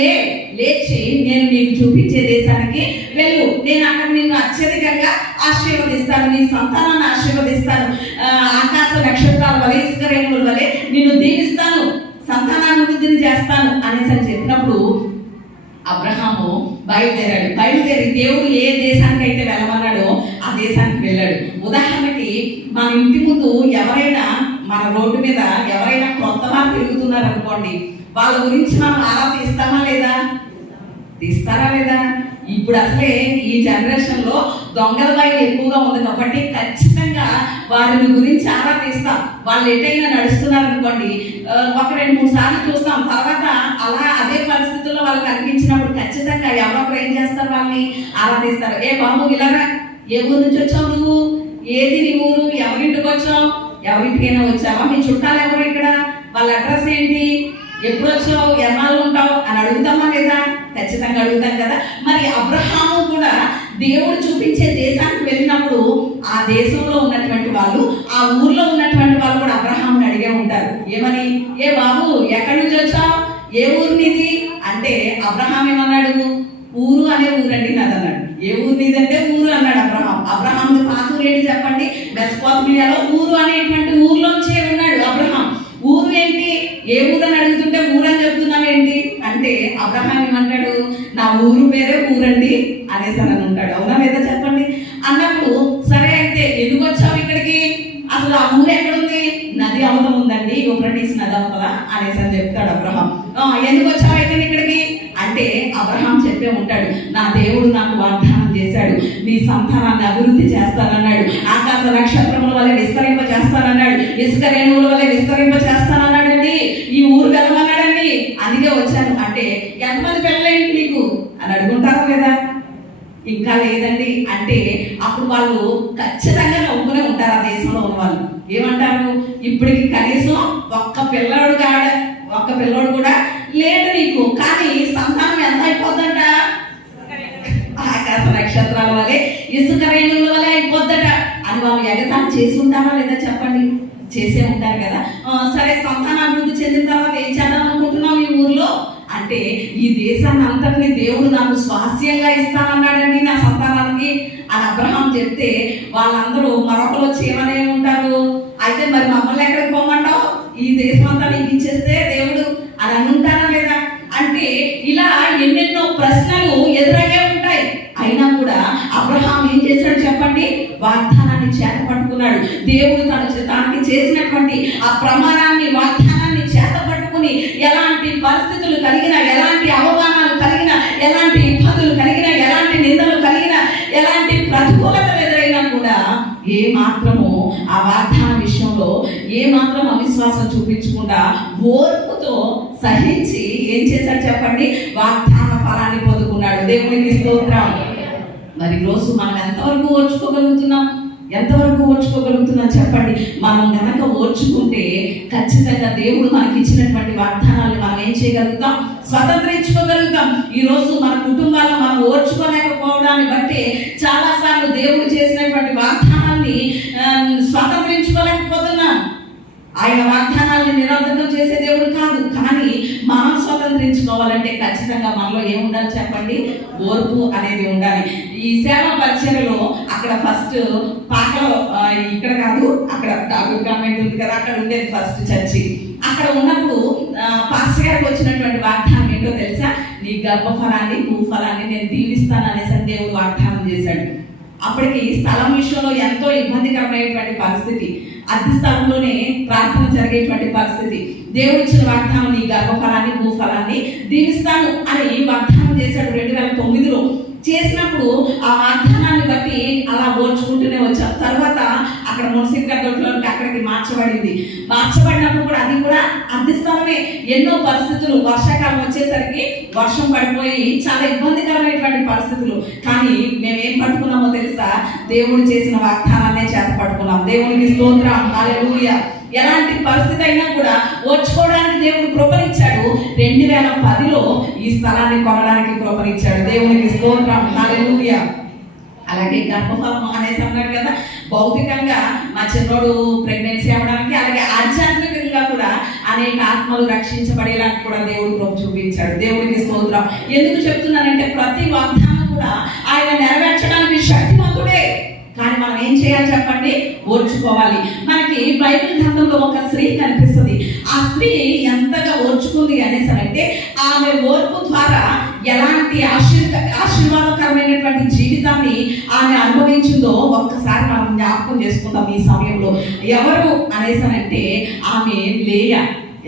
లేచి నేను నీకు చూపించే దేశానికి వెళ్ళు, నేను అక్కడ నిన్ను అత్యధికంగా ఆశీర్వదిస్తాను, నీ సంతానాన్ని ఆశీర్వదిస్తాను, ఆకాశ నక్షత్రాల వలె, ఇసుక రేణువుల వలె నిన్ను దీవిస్తాను, సంతానాభివృద్ధిని చేస్తాను అనేసి చెప్పినప్పుడు అబ్రహాము బయలుదేరి దేవుడు ఏ దేశానికి అయితే వెళ్ళమన్నాడో ఆ దేశానికి వెళ్ళాడు. ఉదాహరణకి మన ఇంటి ముందు ఎవరైనా, మన రోడ్డు మీద ఎవరైనా కొత్త వారు తిరుగుతున్నారు అనుకోండి, వాళ్ళ గురించి మనం ఆరా తీస్తామా లేదా? తీస్తారా లేదా? ఇప్పుడు అసలే ఈ జనరేషన్ లో దొంగల భయం ఎక్కువగా ఉంది కాబట్టి ఖచ్చితంగా వారిని గురించి ఆరా తీస్తాం. వాళ్ళు ఎటైనా నడుస్తున్నారు అనుకోండి, ఒక 2-3 సార్లు చూస్తాం, తర్వాత అలా అదే పరిస్థితుల్లో వాళ్ళు కనిపించినప్పుడు ఖచ్చితంగా ఎవరొకరు ఏం చేస్తారు? వాళ్ళని ఆరా తీస్తారు. ఏ బాబు ఇలాగా, ఏ ఊరు నుంచి వచ్చావు నువ్వు, ఏది నీ ఊరు, ఎవరింటికి వచ్చావు, ఎవరింటికైనా వచ్చావా, మీ చుట్టాలు ఎవరు ఇక్కడ, వాళ్ళ అడ్రస్ ఏంటి, ఎప్పుడు వచ్చావు, ఎన్నాళ్ళు ఉంటావు అని అడుగుతామా లేదా? ఖచ్చితంగా అడుగుతాం కదా. మరి అబ్రహాము కూడా దేవుడు చూపించే దేశానికి వెళ్ళినప్పుడు ఆ దేశంలో ఉన్నటువంటి వాళ్ళు, ఆ ఊర్లో ఉన్నటువంటి వాళ్ళు కూడా అబ్రహాముని అడిగే ఉంటారు. ఏమని? ఏ బాబు ఎక్కడి నుంచి వచ్చావు, ఏ ఊరు నీది అంటే అబ్రహాం ఏమన్నాడు? ఊరు అనే ఊరండి నాది అన్నాడు. ఏ ఊరు నీదంటే ఊరు అన్నాడు అబ్రహాం. అబ్రహాం పాత ఊరు ఏంటి చెప్పండి? మెసొపొతామియాలో ఊరు అనేటువంటి ఊర్లోంచే ఉన్నాడు అబ్రహాం. ఊరు ఏంటి, ఏ ఊరు అని అడుగుతుంటే ఊరు అని చెప్తున్నావు ఏంటి అంటే అబ్రహాం ఏమంటాడు? నా ఊరు పేరే ఊరండి అనేసి అని ఉంటాడు. అవునా లేదా చెప్పండి? అన్నప్పుడు సరే అయితే ఎందుకు వచ్చావు ఇక్కడికి, అసలు ఆ ఊరు ఎక్కడుంది? నది అవతల ఉందండి, యూఫ్రటీస్ నది అవతల అనేసి అని చెప్తాడు అబ్రహాం. ఎందుకు వచ్చావు అయితే ఇక్కడికి అంటే అబ్రహాం చెప్పే ఉంటాడు, నా దేవుడు నాకు వాగ్దానం చేశాడు, నీ సంతానాన్ని అభివృద్ధి చేస్తానన్నాడు, ఆకాశ నక్షత్రముల వల్ల విస్తరింప చేస్తానన్నాడు, ఇసుక రేణువుల వల్ల విస్తరింప చేస్తానన్నాడండి, ఈ ఊరు వెళ్ళమన్నాడండి, అందుకే వచ్చాను. అంటే ఎంతమంది పిల్లలేంటి నీకు అని అడుగుంటారా లేదా? ఇంకా లేదండి అంటే అప్పుడు వాళ్ళు ఖచ్చితంగా నవ్వుకునే ఉంటారు. ఆ దేశంలో ఉన్న వాళ్ళు ఏమంటారు? ఇప్పటికి కనీసం ఒక్క పిల్లోడు కూడా లేడు నీకు, కానీ సంతానం ఎంత అయిపోద్దట? ఆకాశ నక్షత్రాల వలె, ఇసుక రేణువుల వలె అయిపోద్దట అని వాళ్ళు ఎగతాళి చేసి ఉంటారా లేదా చెప్పండి? చేసే ఉంటారు కదా. సరే, సంతానాభివృద్ధి చెందిన తర్వాత ఏం చేద్దాం అనుకుంటున్నాం ఈ ఊర్లో అంటే, ఈ దేశాన్ని అంతటిని దేవుడు నాకు స్వాస్యంగా ఇస్తానన్నాడండి నా సంతానానికి అని అబ్రహాం చెప్తే వాళ్ళందరూ మరొకరు వచ్చి ఏమనే ఉంటారు? అయితే మరి మమ్మల్ని ఎక్కడికి పోమంటావు, ఈ దేశం అంతా నీకు ఇచ్చేస్తే దేవుడు అని అనుంటారా లేదా? అంటే ఇలా ఎన్నెన్నో ప్రశ్నలు ఎదురయ్యే ఉంటాయి. అయినా కూడా అబ్రహాం ఏం చేశాడు చెప్పండి? వాగ్దానాన్ని చేత పట్టుకున్నాడు. దేవుడు తనకి చేసినటువంటి ఆ ప్రమాణాన్ని, వాగ్దానాన్ని చేత పట్టుకుని ఎలాంటి పరిస్థితులు కలిగినా, ఎలాంటి అవమానాలు కలిగినా, ఎలాంటి ఇబ్బందులు కలిగినా, ఎలాంటి నిందలు కలిగినా, ఎలాంటి ప్రతికూలతలు ఎదురైనా కూడా ఏ మాత్రము ఆ వాగ్దాన విషయంలో ఏ మాత్రం అవిశ్వాసం చూపించకుండా ఓర్పుతో సహించి ఏం చేశాడు చెప్పండి? వాగ్దాన ఫలాన్ని పొందుకున్నాడు. దేవునికి స్తోత్రం. మరి రోజు మనం ఎంతవరకు ఓర్చుకోగలుగుతున్నాం చెప్పండి? మనం గనక ఓర్చుకుంటే ఖచ్చితంగా దేవుడు మనకి ఇచ్చినటువంటి వాగ్దానాలు మనం ఏం చేయగలుగుతాం? స్వతంత్రించుకోగలుగుతాం. ఈ రోజు మన కుటుంబాల్లో మనం ఓర్చుకోలేకపోవడాన్ని బట్టి చాలా సార్లు దేవుడు చేసినటువంటి వాగ్దానాన్ని స్వతంత్రించుకోలేకపోతున్నాం. ఆయన వాగ్దానాన్ని నిరర్ధకం చేసే దేవుడు కాదు. కానీ మనం స్వతంత్రించుకోవాలంటే ఖచ్చితంగా మనలో ఏముండాలి చెప్పండి? ఓర్పు అనేది ఉండాలి. ఈ సేవా పరిచయలో అక్కడ ఫస్ట్ పాకలో ఇక్కడ కాదు, అక్కడ గవర్నమెంట్ ఉంది కదా, అక్కడ ఉండేది ఫస్ట్ చర్చి. అక్కడ ఉన్నప్పుడు పాస్టర్ గారికి వచ్చినటువంటి వాగ్దానం ఏంటో తెలుసా? నీ గర్భఫలాన్ని భూఫలాన్ని నేను దీవిస్తాను అనేసి దేవుడు వాగ్దానం చేశాడు. అప్పటికి స్థలం విషయంలో ఎంతో ఇబ్బందికరమైనటువంటి పరిస్థితి, అద్దె స్థలంలోనే ప్రార్థన జరిగేటువంటి పరిస్థితి. దేవుడు ఇచ్చిన వాగ్దానం నీ గర్భఫలాన్ని భూఫలాన్ని దీవిస్తాను అని వాగ్దానం చేశాడు 2009లో. చేసినప్పుడు ఆ వాగ్దానాన్ని బట్టి అలా ఓర్చుకుంటూనే వచ్చాం. తర్వాత అక్కడ మున్సిపల్ దొడ్లోకి అక్కడికి మార్చబడినప్పుడు కూడా అది కూడా అద్దె స్థలమే. ఎన్నో పరిస్థితులు, వర్షాకాలం వచ్చేసరికి వర్షం పడిపోయి చాలా ఇబ్బందికరమైనటువంటి పరిస్థితులు. కానీ మేమేం పట్టుకున్నామో తెలుసా? దేవుడు చేసిన వాగ్దానాన్నే చేత పట్టుకున్నాం. దేవునికి స్తోత్రం, హల్లెలూయా. ఎలాంటి పరిస్థితి అయినా కూడా ఓర్చుకోవడానికి దేవుడు కృపనిచ్చాడు. 2010లో ఈ స్థలాన్ని కొనడానికి కృపనిచ్చాడు. దేవునికి స్తోత్రం, హల్లెలూయా. అలాగే గర్భఫలం అనేసి అన్నాడు కదా, భౌతికంగా మా చిన్నోడు ప్రెగ్నెన్సీ అవ్వడానికి, అలాగే ఆధ్యాత్మికంగా కూడా అనేక ఆత్మలు రక్షించబడేలా కూడా దేవుడు కృప చూపించాడు. దేవునికి స్తోత్రం. ఎందుకు చెప్తున్నానంటే ప్రతి వాగ్దానం కూడా ఆయన నెరవేర్చడానికి శక్తిమంతుడే. కానీ మనం ఏం చేయాలి చెప్పండి? ఓర్చుకోవాలి. మనకి బైబిల్ గ్రంథంలో ఒక స్త్రీ కనిపిస్తుంది. ఆ స్త్రీ ఎంతగా ఓర్చుకుంది అనేసి అంటే ఆమె ఓర్పు ద్వారా ఎలాంటి ఆశీర్వాదకరమైనటువంటి జీవితాన్ని ఆమె అనుభవించిందో ఒక్కసారి మనం జ్ఞాపకం చేసుకుందాం ఈ సమయంలో. ఎవరు అనేసనంటే ఆమె లేయా.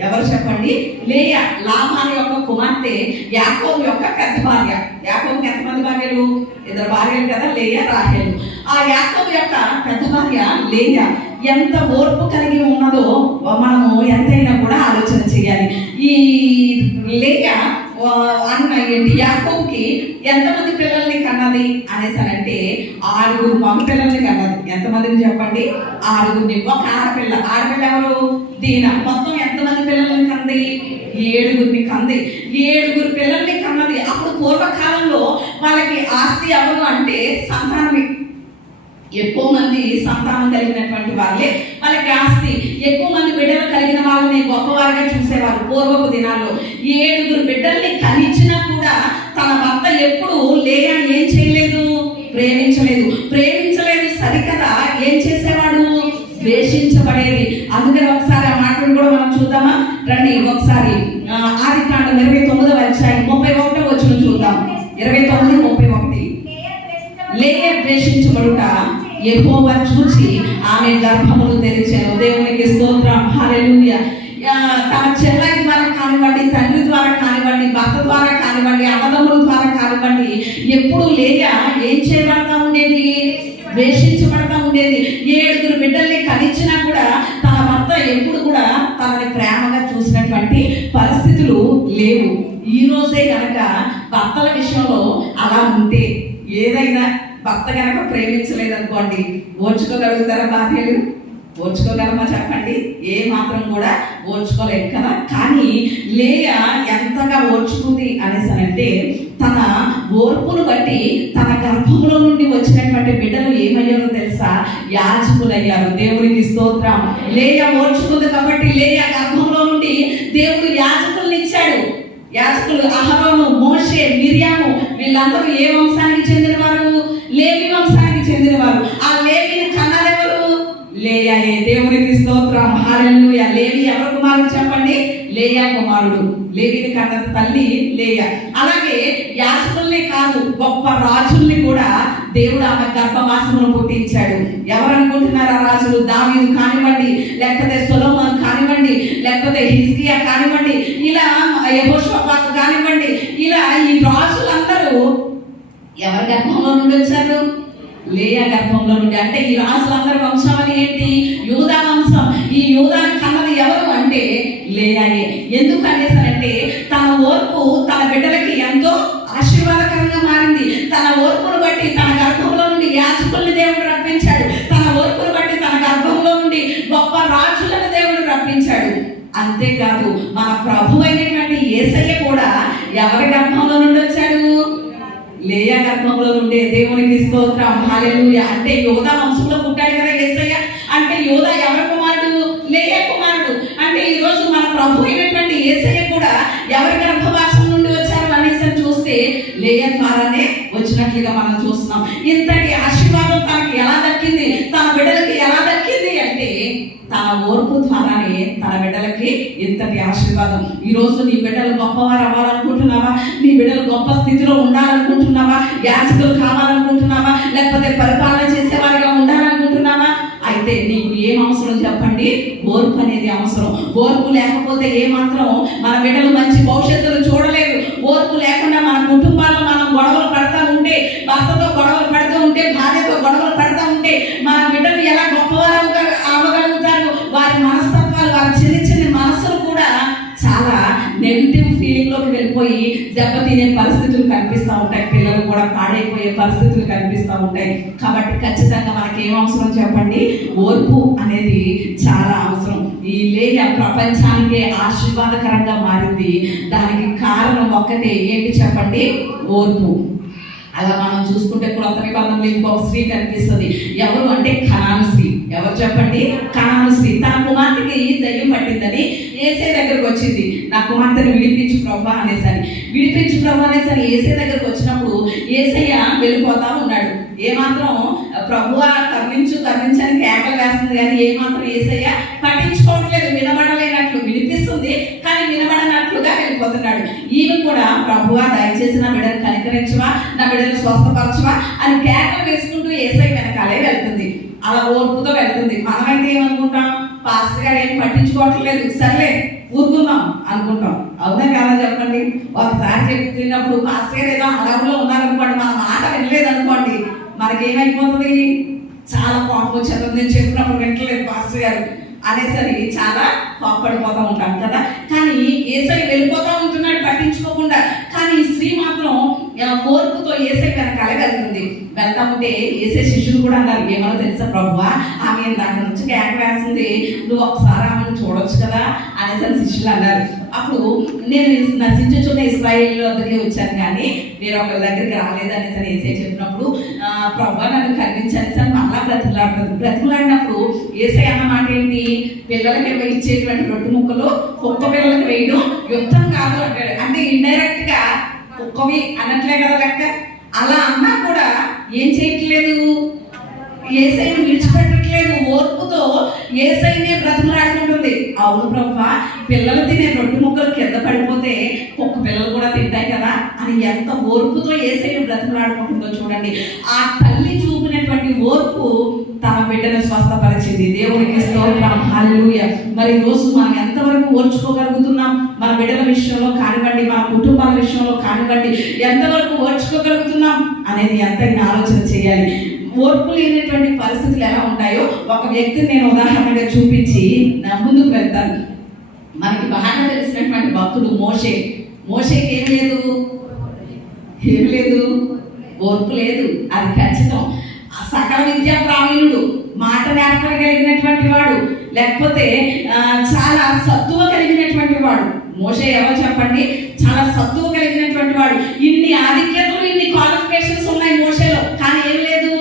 ఎవరు చెప్పండి? లేయా, లాబాను యొక్క కుమార్తె, యాకోబు యొక్క పెద్ద భార్య. యాకోబుకి ఎంతమంది భార్యలు? 2 భార్యలు కదా, లేయా రాహేలు. ఆ యాకోబు యొక్క పెద్ద భార్య లేయా ఎంత ఓర్పు కలిగి ఉన్నదో మనము ఎంతైనా కూడా ఆలోచన చేయాలి. ఈ లేయా యాకోబుకి ఎంతమంది పిల్లల్ని కన్నది అనేసానంటే 6 మగ పిల్లల్ని కన్నది. ఎంతమందిని చెప్పండి? 6. ఒక ఆడపిల్ల ఎవరు? దీనా. మొత్తం ఎంతమంది పిల్లల్ని కంది? 7 కంది. 7 పిల్లల్ని కన్నది. అప్పుడు పూర్వకాలంలో వాళ్ళకి ఆస్తి ఎవరు అంటే సంతానమే. ఎక్కువ మంది సంతానం కలిగినటువంటి వాళ్ళే వాళ్ళకి ఆస్తి. ఎక్కువ మంది బిడ్డలు కలిగిన వాళ్ళని గొప్పవారిగా చూసేవారు పూర్వపు దినాల్లో. 7 బిడ్డల్ని కనిచ్చినా కూడా తన భర్త ఎప్పుడు లేయాని ఏం చేయలేదు? ప్రేమించలేదు సరికదా, ఏం చేసేవాడు? ద్వేషించబడేది. అందుకని ఒకసారి ఆ మాటలు కూడా మనం చూద్దామా? రండి ఒకసారి ఆదికాండం 29వ అధ్యాయం 31వ వచనం చూద్దాం. 29:31. లేయా ద్వేషించబడుట యెహోవా చూచి ఆమె గర్భమును తెరిచెను. దేవునికి స్తోత్రం, హల్లెలూయా. తన చెల్లెలి ద్వారా కానివ్వండి, తండ్రి ద్వారా కానివ్వండి, భర్త ద్వారా కానివ్వండి, అన్నదమ్ముల ద్వారా కానివ్వండి, ఎప్పుడు లేయా ఏం చేయబడతా ఉండేది? ద్వేషించబడతా ఉండేది. 7 బిడ్డల్ని కనిచ్చినా కూడా తన భర్త ఎప్పుడు కూడా తనని ప్రేమగా చూసినటువంటి పరిస్థితులు లేవు. ఈ రోజే కనుక భర్తల విషయంలో అలా ఉంటే, ఏదైనా భర్త కనుక ప్రేమించలేదనుకోండి, ఓర్చుకోగలుగుతారా భార్యలు? ఓర్చుకోగలమా చెప్పండి? ఏ మాత్రం కూడా ఓర్చుకోలేదు కదా. కానీ లేయా ఎంతగా ఓర్చుకుంది అనేసనంటే తన ఓర్పును బట్టి తన గర్భంలో నుండి వచ్చినటువంటి బిడ్డలు ఏమయ్యారో తెలుసా? యాజకులయ్యారు. దేవునికి స్తోత్రం. లేయా ఓర్చుకుంది కాబట్టి లేయా గర్భంలో నుండి దేవుడు యాజకులను ఇచ్చాడు. యాజకులు అహరోను, మోషే, మిర్యాము వీళ్ళందరూ ఏ వంశానికి చెందినవారు? లేవి వంశానికి చెందినవారు. ఆ లేవిని కన్నదెవరు? లేయాయే. దేవునికి స్తోత్రం, హల్లెలూయా. లేవి ఎవరు కుమారుడు చెప్పండి? లేయా కుమారుడు. లేవిని కన్న తల్లి లేయా. అలాగే యాజకుల్ని కాదు, గొప్ప రాజుల్ని కూడా దేవుడు ఆమె గర్భవాసమును పుట్టించాడు. ఎవరు అనుకుంటున్నారు ఆ రాజులు? దావీదు కానివ్వండి, లేకపోతే సొలొమోను కానివ్వండి, లేకపోతే హిజ్కియా కానివ్వండి, ఇలా యెహోషాపాతు కానివ్వండి, ఇలా ఈ రాజులందరూ ఎవరి గర్భంలో నుండి వచ్చారు? లేయా గర్భంలో నుండి. అంటే ఈ రాజులందరి వంశం ఏంటి? యూదా వంశం. ఈ యూదాని కన్నది ఎవరు అంటే లేయాయే. ఎందుకు అనేసారంటే తన ఓర్పు తన బిడ్డలకి ఎంతో ఆశీర్వాదకరంగా మారింది. తన ఓర్పును బట్టి తన గర్భంలో నుండి యాజకుల్ని దేవుడు రప్పించాడు. తన ఓర్పును బట్టి తన గర్భంలో నుండి గొప్ప రాజులను దేవుడు రప్పించాడు. అంతేకాదు మన ప్రభు అయినటువంటి యేసయ్య కూడా ఎవరి గర్భంలో నుండి వచ్చాడు? లేయా గర్భంలో నుండే. దేవునికి స్తోత్రం, హల్లెలూయా. అంటే యోధా వంశంలో పుట్టాడు కదా యేసయ్య. అంటే యోధా ఎవరి కుమారుడు? లేయా కుమారుడు. అంటే ఈ రోజు మన ప్రభు అయినటువంటి యేసయ్య కూడా ఎవరి గర్భవాసం నుండి వచ్చారు అనేసి చూస్తే లేయా ద్వారానే వచ్చినట్లుగా మనం చూస్తాం. చూస్తున్నాం. ఇంతటి ఆశీర్వాదం తనకి ఎలా దక్కింది, తన బిడ్డలకి ఎలా దక్కింది అంటే తన ఓర్పు ద్వారానే తన బిడ్డలకి ఇంతటి ఆశీర్వాదం. ఈరోజు నీ బిడ్డలు గొప్పవారు అవ్వాలనుకుంటున్నావా? నీ బిడ్డలు గొప్ప స్థితిలో ఉండాలనుకుంటున్నావా? యాజకులు కావాలనుకుంటున్నావా? లేకపోతే పరిపాలన చేసేవారిగా ఉండాలనుకుంటున్నావా? అయితే నీకు ఏం అవసరం చెప్పండి? ఓర్పు అనేది అవసరం. ఓర్పు లేకపోతే ఏమాత్రం మన బిడ్డలు మంచి భవిష్యత్తును చూడలేదు. ఓర్పు లేకుండా మన కుటుంబాల్లో మనం గొడవలు పడతా ఉంటే, భర్తతో గొడవలు పడుతూ ఉంటే, భార్యతో గొడవలు పడతా ఉంటే మన బిడ్డలు ఎలా గొప్పవారు అవ్వగలుగుతారు? వారి మనస్తత్వాలు, వారి చిన్న చిన్న మనసులు కూడా చాలా నెగిటివ్ ఫీలింగ్ లోకి వెళ్ళిపోయి దెబ్బతినే పరిస్థితులు కనిపిస్తూ ఉంటాయి. పిల్లలు కూడా పాడైపోయే పరిస్థితులు కనిపిస్తూ ఉంటాయి. కాబట్టి ఖచ్చితంగా మనకి ఏం అవసరం చెప్పండి? ఓర్పు అనేది చాలా అవసరం. ఈ లేయ ప్రపంచానికే ఆశీర్వాదకరంగా మారింది. దానికి కారణం ఒక్కటే, ఏంటి చెప్పండి? ఓర్పు. అలా మనం చూసుకుంటే క్రొత్త నిబంధనలో ఇంకొక స్త్రీ కనిపిస్తుంది. ఎవరు అంటే కనాను స్త్రీ. ఎవరు చెప్పండి? కనాను స్త్రీ. తన కుమార్తెకి దయ్యం పట్టిందని యేసయ్య దగ్గరకు వచ్చింది. నా కుమార్తెని విడిపించు ప్రభా అనేసరి. విడిపించు ప్రభా అనేసరి యేసయ్య దగ్గరకు వచ్చినప్పుడు యేసయ్య వెళ్ళిపోతా ఉన్నాడు. ఏమాత్రం ప్రభువా కరుణించని కేకలు వేస్తుంది కానీ ఏమాత్రం యేసయ్య పట్టించుకోవట్లేదు. వినబడలేనట్లు వినిపిస్తుంది కానీ వినబడనట్లుగా వెళ్ళిపోతున్నాడు. ఈమె కూడా ప్రభువా దయచేసి నా బిడ్డను కనికరించవా, నా బిడ్డను స్వస్థపరచవా అని కేకలు వేసుకుంటూ యేసయ్య వెనకాలే వెళ్తుంది. అలా ఓర్పుతో వెళ్తుంది. మనమైతే ఏమనుకుంటాం? పాస్టర్ గారు ఏం పట్టించుకోవట్లేదు, సర్లే ఊరుకుందాం అనుకుంటాం. అవునా కాదా చెప్పండి? ఒకసారి చెప్తున్నప్పుడు పాస్టర్ గారు ఏదో అడవులో ఉన్నారనుకోండి, మన మాట వినలేదు అనుకోండి, మనకేమైపోతుంది? చాలా కోపం వచ్చేది. నేను చెప్పినప్పుడు వింటలేదు పాస్టర్ గారు అనేసరికి చాలా కోప్పడిపోతూ ఉంటాం కదా. కానీ యేసయ్య వెళ్ళిపోతూ ఉంటున్నాడు పట్టించుకోకుండా. కానీ ఈ స్త్రీ మాత్రం ఓర్పుతో యేసయ్య వెనకాలే వెళ్తుంది. వెళ్తా ఉంటే యేసయ్య శిష్యులు కూడా అన్నారు, ఏమో తెలుసా ప్రభువా, ఆమె దాని నుంచి కేక వేస్తుంది, నువ్వు ఒకసారి ఆమెను చూడొచ్చు కదా అనేసరి శిష్యులు అన్నారు. అప్పుడు నేను నశించుచున్న ఇశ్రాయేలు వద్దకే వచ్చాను కానీ మీరు ఒకరి దగ్గరికి రాలేదు అనేసరి యేసయ్య చెప్పినప్పుడు ప్రభువా నన్ను కనిపించని సార్ మళ్ళా బ్రతిమలాడినప్పుడు యేసయ్య అన్న మాట ఏంటి? పిల్లలకి ఇచ్చేటువంటి రొట్టె ముక్కలు కుక్క పిల్లలకు వేయడం యుద్ధం కాదు అంటాడు. అంటే ఇండైరెక్ట్ గా కుక్కవి అన్నట్లే కదా లెక్క. అలా అన్నా కూడా ఏం చేయట్లేదు? యేసయ్యను విడిచిపెట్టట్లేదు. ఓర్పుతో యేసయ్యనే బ్రతిమలాడుకుంటుంది. అవును ప్రభువా, పిల్లలు తినే రొట్టె ముక్కలు కింద పడిపోతే కుక్క పిల్లలు కూడా తింటాయి కదా అని ఎంత ఓర్పుతో యేసయ్యను బ్రతిమలాడుకుంటుందో చూడండి. ఆ తల్లి చూపినటువంటి ఓర్పు తన బిడ్డను స్వస్థపరిచింది. దేవునికి స్తోత్రం, హల్లెలూయా. మరి రోజు మనం ఎంతవరకు ఓర్చుకోగలుగుతున్నాం? మన బిడ్డల విషయంలో కానివ్వండి, మన కుటుంబాల విషయంలో కానివ్వండి, ఎంతవరకు ఓర్చుకోగలుగుతున్నాం అనేది ఎంతైనా ఆలోచన చేయాలి. ఓర్పు లేనటువంటి పరిస్థితులు ఎలా ఉంటాయో ఒక వ్యక్తిని నేను ఉదాహరణగా చూపించి నా ముందుకు వెళ్తాను. మనకి బాగా తెలిసినటువంటి భక్తుడు మోషే. మోషేకి ఏం లేదు? ఓర్పు లేదు. అది ఖచ్చితం. సకల విద్యా ప్రావీణుడు, మాట నేర్పగలిగినటువంటి వాడు, లేకపోతే చాలా సత్తువ కలిగినటువంటి వాడు. మోషే ఎవరు చెప్పండి? చాలా సత్తువ కలిగినటువంటి వాడు. ఇన్ని ఆధిక్యతలు, ఇన్ని క్వాలిఫికేషన్స్ ఉన్నాయి మోషేలో, కానీ ఏం లేదు?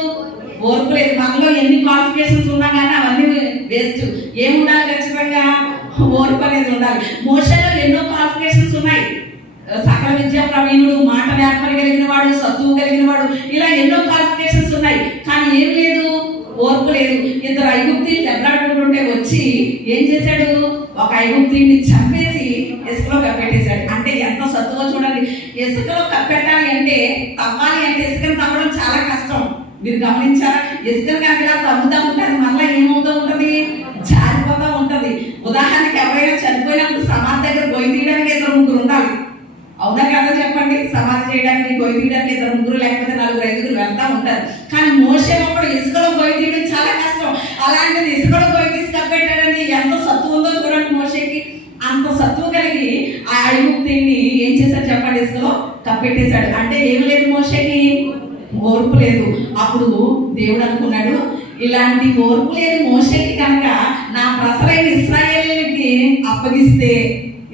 ఓర్పు లేదు. మనలో ఎన్ని క్వాలిఫికేషన్స్ ఉన్నా కానీ అవన్నీ వేస్ట్. ఏముండాలి? ఖచ్చితంగా ఓర్పు అనేది ఉండాలి. మోషేలో ఎన్నో క్వాలిఫికేషన్స్ ఉన్నాయి. సకల విద్యా ప్రవీణుడు, మాట నేర్పగలిగిన వాడు, సత్తువు కలిగిన వాడు, ఇలా ఎన్నో క్వాలిఫికేషన్స్ ఉన్నాయి. కానీ ఏం లేదు? ఓర్పు లేదు. ఇద్దరు ఐగుప్తీయులు దెబ్బలాడుకుంటుంటే వచ్చి ఏం చేశాడు? ఒక ఐగుప్తీయుడిని చంపేసి ఇసుకలో కప్పెట్టేశాడు. అంటే ఎంత సత్తువో చూడండి. ఇసుకలో కప్పెట్టాలి అంటే, తవ్వాలి అంటే ఇసుకను తవ్వడం చాలా కష్టం. మీరు గమనించారా? ఇసుకను కనుక తవ్వుతూ ఉంటుంది, మళ్ళీ ఏమవుతూ ఉంటుంది? జారిపోతూ ఉంటుంది. ఉదాహరణకి ఎవరైనా చనిపోయినప్పుడు సమాధి దగ్గర గొయ్యి తీయడానికి ఇద్దరు ముగ్గురు ఉండాలి. అవునా కదా చెప్పండి? సమాధి చేయడానికి, గొయ్యి తీయడానికి ఇద్దరు ముగ్గురు లేకపోతే నలుగురు ఐదుగురు వెళ్తా ఉంటారు. కానీ మోషే ఒకడు ఇసుకలో గొయ్యి తీయడం చాలా కష్టం. అలాంటిది ఇసుకలో గొయ్యి తీసి కప్పెట్టాడని ఎంత సత్తు ఉందో చూడండి మోషేకి. అంత సత్తువ కలిగి ఆ ఐగుప్తీయుడిని ఏం చేశాడు చెప్పండి? ఇసుకలో కప్పెట్టేశాడు. అంటే ఏం లేదు మోషేకి? ఓర్పు లేదు. అప్పుడు దేవుడు అనుకున్నాడు, ఇలాంటి ఓర్పు లేని మోషేకి కనుక నా ప్రజలైన ఇశ్రాయేలీయులకి అప్పగిస్తే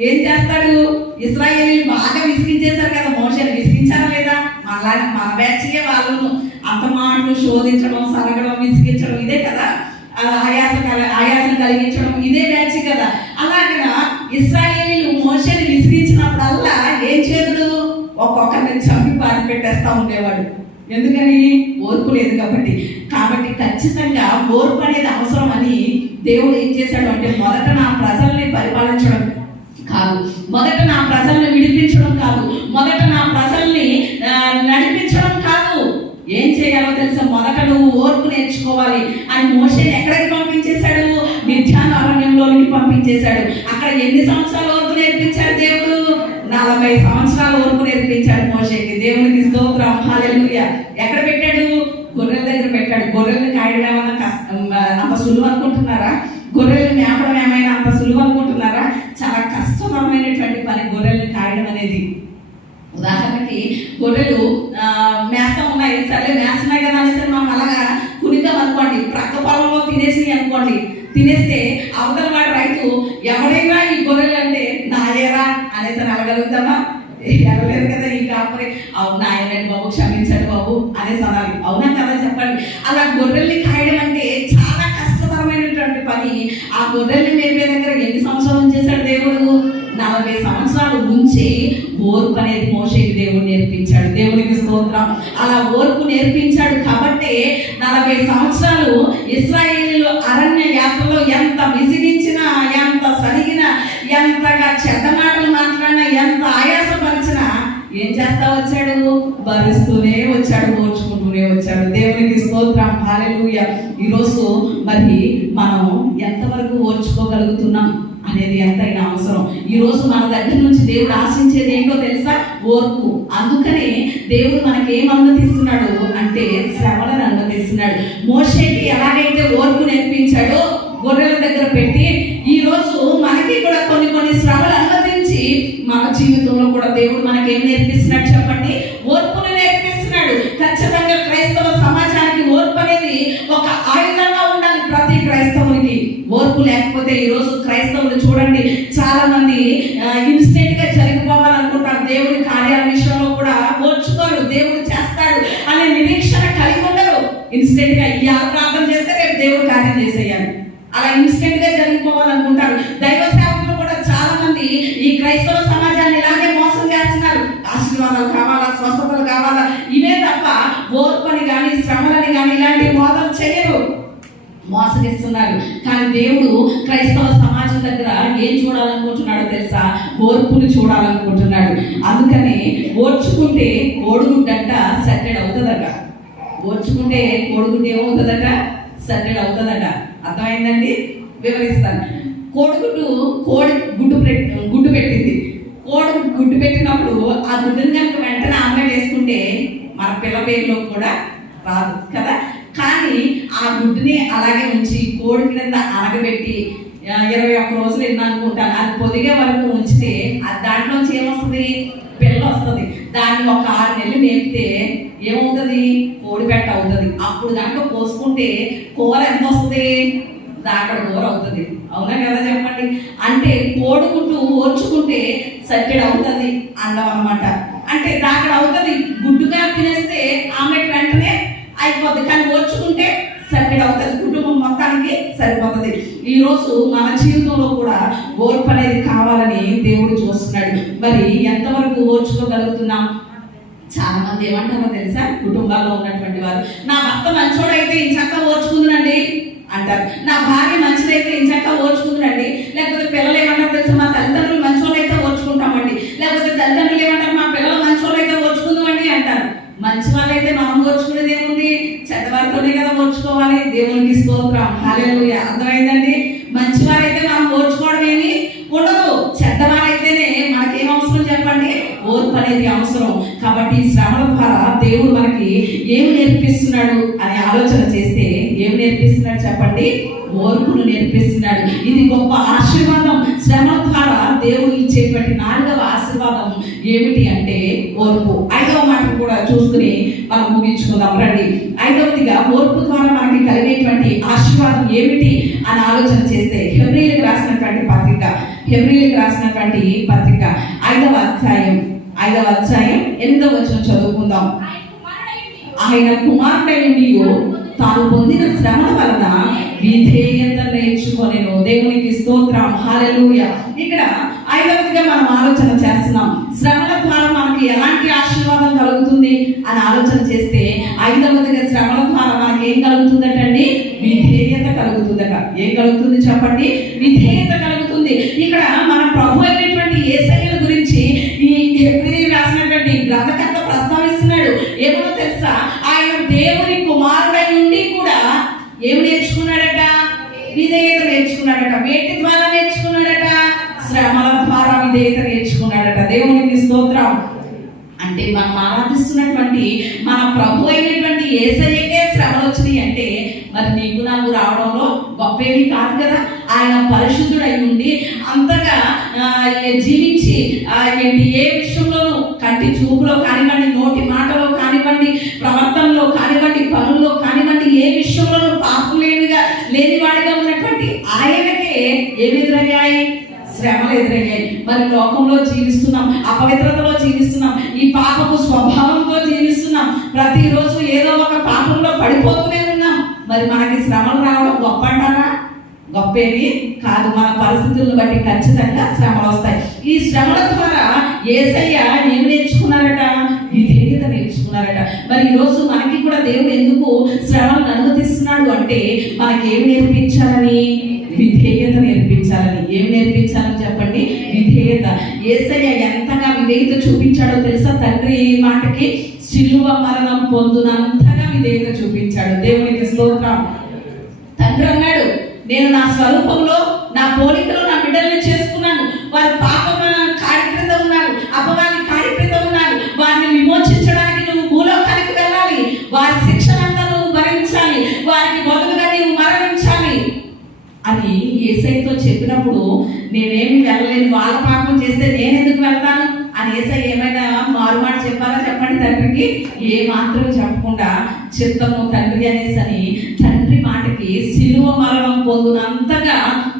ఏం చేస్తాడు? ఇశ్రాయేలీయులు బాగా విసిగించేశారు కదా మోషేని. విసిగించారా లేదా? మన బ్యాచ్కే వాళ్ళు అంత మాటలు శోధించడం, సరగడం, విసిగించడం ఇదే కదా. ఆయాసం కలిగించడం ఇదే బ్యాచ్ కదా. అలాగా ఇశ్రాయేలీయులు మోషేని విసిగించినప్పుడల్లా ఏం చేతుడు? ఒక్కొక్కరిని చంపి పాతి పెట్టేస్తా ఉండేవాడు. ఎందుకని? ఓర్పు లేదు కాబట్టి. కాబట్టి ఖచ్చితంగా ఓర్పు అనేది అవసరం అని దేవుడు ఏం చేశాడు అంటే, మొదట నా ప్రజల్ని పరిపాలించడం కాదు, మొదట నా ప్రజల్ని విడిపించడం కాదు, మొదట నా ప్రజల్ని నడిపించడం కాదు, ఏం చేయాలో తెలుసా? మొదట నువ్వు ఓర్పు నేర్చుకోవాలి అని మోషేని ఎక్కడికి పంపించేశాడు? మిథ్యాను అరణ్యంలోనికి పంపించేశాడు. అక్కడ ఎన్ని సంవత్సరాలు ఓర్పు నేర్పించాడు దేవుడు? 40 సంవత్సరాలు ఓర్పు నేర్పించాడు మోషేకి. దేవునికి స్తోత్రం, హల్లెలూయా. ఎక్కడ పెట్టాడు? గొర్రెల దగ్గర పెట్టాడు. గొర్రెల్ని కాయడం ఏమన్నా అంత సులువు అనుకుంటున్నారా? గొర్రెల్ని మేపడం ఏమైనా అంత సులువు అనుకుంటున్నారా? చాలా కష్టతరమైనటువంటి పని గొర్రెల్ని కాయడం అనేది. ఉదాహరణకి గొర్రెలు మేస్తా ఉన్నాయి, సరే మేస్తున్నాయి కదా అనేసి మనం అలాగా కునిద్దాం అనుకోండి, ప్రక్క పొలంలో తినేసి అనుకోండి, తినేస్తే అవతల వాడు రైతు ఎవడైనా ఈ గొర్రెలు అంటే నాయేరా అనేసి అనగలుగుతామా? ఎవరు కదా. ఈ కాపరి అవునా ఆయనండి బాబు, క్షమించండి బాబు అనేసి అనాలి. అవునా కదా చెప్పండి. అలా గొర్రెల్ని కాయడం అంటే చాలా కష్టతరమైనటువంటి పని. ఆ గొర్రెల్ని మేపే దగ్గర ఎన్ని సంవత్సరాలు ఉంచేశాడు దేవుడు? 40 సంవత్సరాలు ఉంచి ఓర్పు అనేది మోషేకి దేవుడు నేర్పించాడు. దేవునికి స్తోత్రం. అలా ఓర్పు నేర్పించాడు కాబట్టి 40 సంవత్సరాలు ఇశ్రాయేలీయులు అరణ్య యాత్రలో ఎంత విసిగించినా, ఎంత సరిగినా, ఎంతగా చెడ్డ మాటలు మాట్లాడినా, ఎంత ఆయాసపరిచినా ఏం చేస్తా వచ్చాడు? భరిస్తూనే వచ్చాడు, ఓర్చుకుంటూనే వచ్చాడు. దేవునికి స్తోత్రం, హల్లెలూయా. ఈరోజు మరి మనం ఎంతవరకు ఓర్చుకోగలుగుతున్నాం అనేది ఎంతైనా అవసరం. ఈ రోజు మన దగ్గర నుంచి దేవుడు ఆశించేది ఏంటో తెలుసా? ఓర్పు. అందుకనే దేవుడు మనకి ఏం అనుమతిస్తున్నాడు అంటే శ్రమలను అనుమతిస్తున్నాడు. మోషేకి ఎలాగైతే ఓర్పు నేర్పించాడో గొర్రెల దగ్గర పెట్టి, ఈ రోజు మనకి కూడా కొన్ని శ్రమలు అనుమతించి మన జీవితంలో కూడా దేవుడు మనకి ఏం నేర్పిస్తున్నాడు చెప్పండి? ఓర్పును నేర్పిస్తున్నాడు. ఖచ్చితంగా క్రైస్తవ సమాజానికి ఓర్పు అనేది ఒక ఆయుధంగా ఉండాలి. ప్రతి క్రైస్తవునికి ఓర్పు లేకపోతే ఈ రోజు క్రైస్తవులు చూడండి, చాలా మంది ఇన్స్టెంట్ గా జరిగిపోవాలనుకుంటారు. దేవుడి కార్యాల విషయంలో కూడా ఓర్చుకోరు. దేవుడు చేస్తాడు అనే నిరీక్షణ కలిగి ఉండరు. ఇన్స్టెంట్ గా ఈ ప్రార్థన చేస్తే రేపు దేవుడు కార్యం చేసేయాలి, అలా ఇన్స్టెంట్ గా జరిగిపోవాలనుకుంటారు. దైవ సేవకులు కూడా చాలా మంది ఈ క్రైస్తవ సమాజాన్ని ఇలాగే మోసం చేస్తున్నారు. ఆశీర్వాదాలు కావాలా, స్వస్థతలు కావాలా, ఇవే తప్ప ఓర్పని కానీ, శ్రమలని కానీ ఇలాంటి బోధలు చేయరు, మోసగిస్తున్నారు. కానీ దేవుడు క్రైస్తవ సమాజం దగ్గర ఏం చూడాలనుకుంటున్నాడో తెలుసా? ఓర్పును చూడాలనుకుంటున్నాడు. అందుకని ఓర్చుకుంటే కోడిగుడ్డంట సెట్టెడ్ అవుతుందట. ఓర్చుకుంటే కోడిగుడ్డు ఏమవుతుందట? సెట్టెడ్ అవుతుందట. అర్థమైందండి? వివరిస్తాను. కోడి గుడ్డు పెట్టింది. కోడి గుడ్డు పెట్టినప్పుడు ఆ గుడ్డుని కనుక వెంటనే ఆమ్లెట్ వేసుకుంటే మన పిల్ల పేరులో కూడా రాదు కదా. కానీ ఆ గుడ్డుని అలాగే ఉంచి కోడి కింద అనగబెట్టి 21 రోజులు అనుకుంటాను, అది పొదిగే వరకు ఉంచితే దాంట్లోంచి ఏమొస్తుంది? పిల్ల వస్తుంది. దాన్ని ఒక 6 నెలలు మేపితే ఏమవుతుంది? కోడి పెట్ట అవుతుంది. అప్పుడు దాంట్లో పోసుకుంటే కూర ఎంత వస్తుంది? దాకడ కూర అవుతుంది. అవునా కదా చెప్పండి? అంటే కోడిగుడ్డు ఓర్చుకుంటే సట్టెడ్ అవుతుంది అండం అనమాట. అంటే దాకడ అవుతుంది. గుడ్డుగా తినేస్తే ఆమ్లెట్ వెంటనే అయిపోతుంది, కానీ ఓర్చుకుంటే సట్టెడ్ అవుతుంది, కుటుంబం మొత్తానికి సరిపోతుంది. ఈ రోజు మన జీవితంలో కూడా ఓర్పు అనేది కావాలని దేవుడు చూస్తున్నాడు. మరి ఎంతవరకు ఓర్చుకోగలుగుతున్నాం? చాలా మంది ఏమంటారో తెలుసా? కుటుంబాల్లో ఉన్నటువంటి వారు, నా భర్త మంచోడైతే ఇంచక్క ఓర్చుకుందండి అంటారు, నా భార్య మంచిదైతే ఇంచక్క ఓర్చుకుందండి. లేకపోతే పిల్లలు ఏమంటారు తెలుసా? మా తల్లిదండ్రులు మంచోళ్ళైతే ఓర్చుకుంటామండి. లేకపోతే తల్లిదండ్రులు ఏమంటారు? మా పిల్లలు మంచోళ్ళైతే ఓర్చుకుందామండి అంటారు. మంచి వాళ్ళైతే మనం ఓర్చుకునేది ఏముంది? చెడ్డవారితోనే కదా ఓర్చుకోవాలి. దేవునికి స్తోత్రం, హల్లెలూయా. అర్థమైందండి? మంచివారైతే మనం ఓర్చుకోవడం ఏమి ఉండదు. చెడ్డవారైతేనే మనకేం అవసరం చెప్పండి? ఓర్పు అనేది అవసరం. కాబట్టి ఈ శ్రమల ద్వారా దేవుడు మనకి ఏమి నేర్పిస్తున్నాడు అనే ఆలోచన చేస్తే ఏమి నేర్పిస్తున్నాడు చెప్పండి? ఓర్పును నేర్పిస్తున్నాడు. ఇది గొప్ప ఆశీర్వాదం. శ్రమల ద్వారా దేవుడు ఇచ్చేటువంటి 4వ ఆశీర్వాదం ఏమిటి అంటే ఓర్పు. 5వ మాట కూడా చూసుకుని మనం ముగించుకుందాం రండి. 5వదిగా ఓర్పు ద్వారా మనకి కలిగేటువంటి ఆశీర్వాదం ఏమిటి అని ఆలోచన చేస్తే హెబ్రీయులకు రాసినటువంటి పత్రిక 5వ అధ్యాయం 8వ వచనం చదువుకుందాం. ఆయన కుమారుడైన తాను పొందిన శ్రమల వలన విధేయత నేర్చుకొనెను. దేవునికి స్తోత్రం, హల్లెలూయా. ఇక్కడ ఐదవదిగా మనం ఆలోచన చేస్తున్నాం, శ్రమల ద్వారా మనకి ఎలాంటి ఆశీర్వాదం కలుగుతుంది అని ఆలోచన చేస్తే, ఐదవదిగా శ్రమల ద్వారా మనకి ఏం కలుగుతుందటండి? విధేయత కలుగుతుందట. ఏం కలుగుతుంది చెప్పండి? విధేయత కలుగుతుంది. ఇక్కడ మన ప్రభు అయినటువంటి యేసయ్య గురించి ఈ హెబ్రీయులకు రాసినటువంటి గ్రంథకర్త ప్రస్తావిస్తున్నాడు. ఏమో తెలుసా? ఆయన దేవుని కుమారుడై ఉండి కూడా ఏం నేర్చుకున్నాడట? విధేయత నేర్చుకున్నాడట. వేటి ద్వారా నేర్చుకున్నాడట? శ్రమల ద్వారా విధేయత నేర్చుకున్నాడట. దేవునికి స్తోత్రం. అంటే మనం ఆరాధిస్తున్నటువంటి మన ప్రభు అయినటువంటి యేసయ్యకే శ్రమలు వచ్చినాయి అంటే మరి నీకు నాకు రావడంలో గొప్పేమి కాదు కదా. ఆయన పరిశుద్ధుడై ఉండి అంతగా జీవించి ఏ విషయంలోనూ, కంటి చూపులో కానివ్వండి, నోటి మాటలో కానివ్వండి, ప్రవర్తనలో కానివ్వండి, పనుల్లో కానివ్వండి, ఏ విషయంలోనూ పాపం లేనివాడిగా ఉన్నటువంటి ఆయనకే ఏమి ఎదురయ్యాయి? శ్రమలు ఎదురయ్యాయి. మరి లోకంలో జీవిస్తున్నాం, అపవిత్రతలో జీవిస్తున్నాం, ఈ పాపపు స్వభావంతో జీవిస్తున్నాం, ప్రతిరోజు ఏదో ఒక పాపంలో పడిపోతూనే ఉన్నాం. మరి మనకి శ్రమలు రావడం గొప్ప అంటారా? గొప్పేది కాదు. మన పరిస్థితులను బట్టి ఖచ్చితంగా శ్రమలు వస్తాయి. ఈ శ్రమల ద్వారా యేసయ్య ఏం నేర్చుకున్నారట? విధేయత నేర్చుకున్నారట. మరి ఈరోజు మనకి కూడా దేవుడు ఎందుకు శ్రమలను అనుమతిస్తున్నాడు అంటే మనకి ఏం నేర్పించాలని? విధేయత నేర్పించాలని. ఏం నేర్పించాలని చెప్పండి? విధేయత. యేసయ్య ఎంతగా విధేయత చూపించాడో తెలుసా? తండ్రి మాటకి శిలువ మరణం పొందునంతగా విధేయత చూపించాడు. దేవునికి స్తోత్రం. తండ్రి అన్నాడు, నేను నా స్వరూపంలో, నా పోలికలో నా బిడ్డల్ని చేసుకున్నాను. వారి పాపం కాడి క్రింద ఉన్నారు, అపవాది కాడి క్రింద ఉన్నారు. వారిని విమోచించడానికి నువ్వు భూలోకానికి వెళ్ళాలి. వారి శిక్షణంతా నువ్వు భరించాలి. వారికి బదులుగా నీవు మరణించాలి అని యేసయ్యతో చెప్పినప్పుడు, నేనేమి వెళ్ళలేను, వాళ్ళ పాపం చేస్తే నేను ఎందుకు వెళ్తాను అని యేసయ్య ఏమైనా మారుమాట చెప్పాలా చెప్పండి? తండ్రికి ఏ మాత్రం చెప్పకుండా చిత్తము తండ్రి అనేసి అని తండ్రి మాటకి శిలువ మరణం పొందినంతగా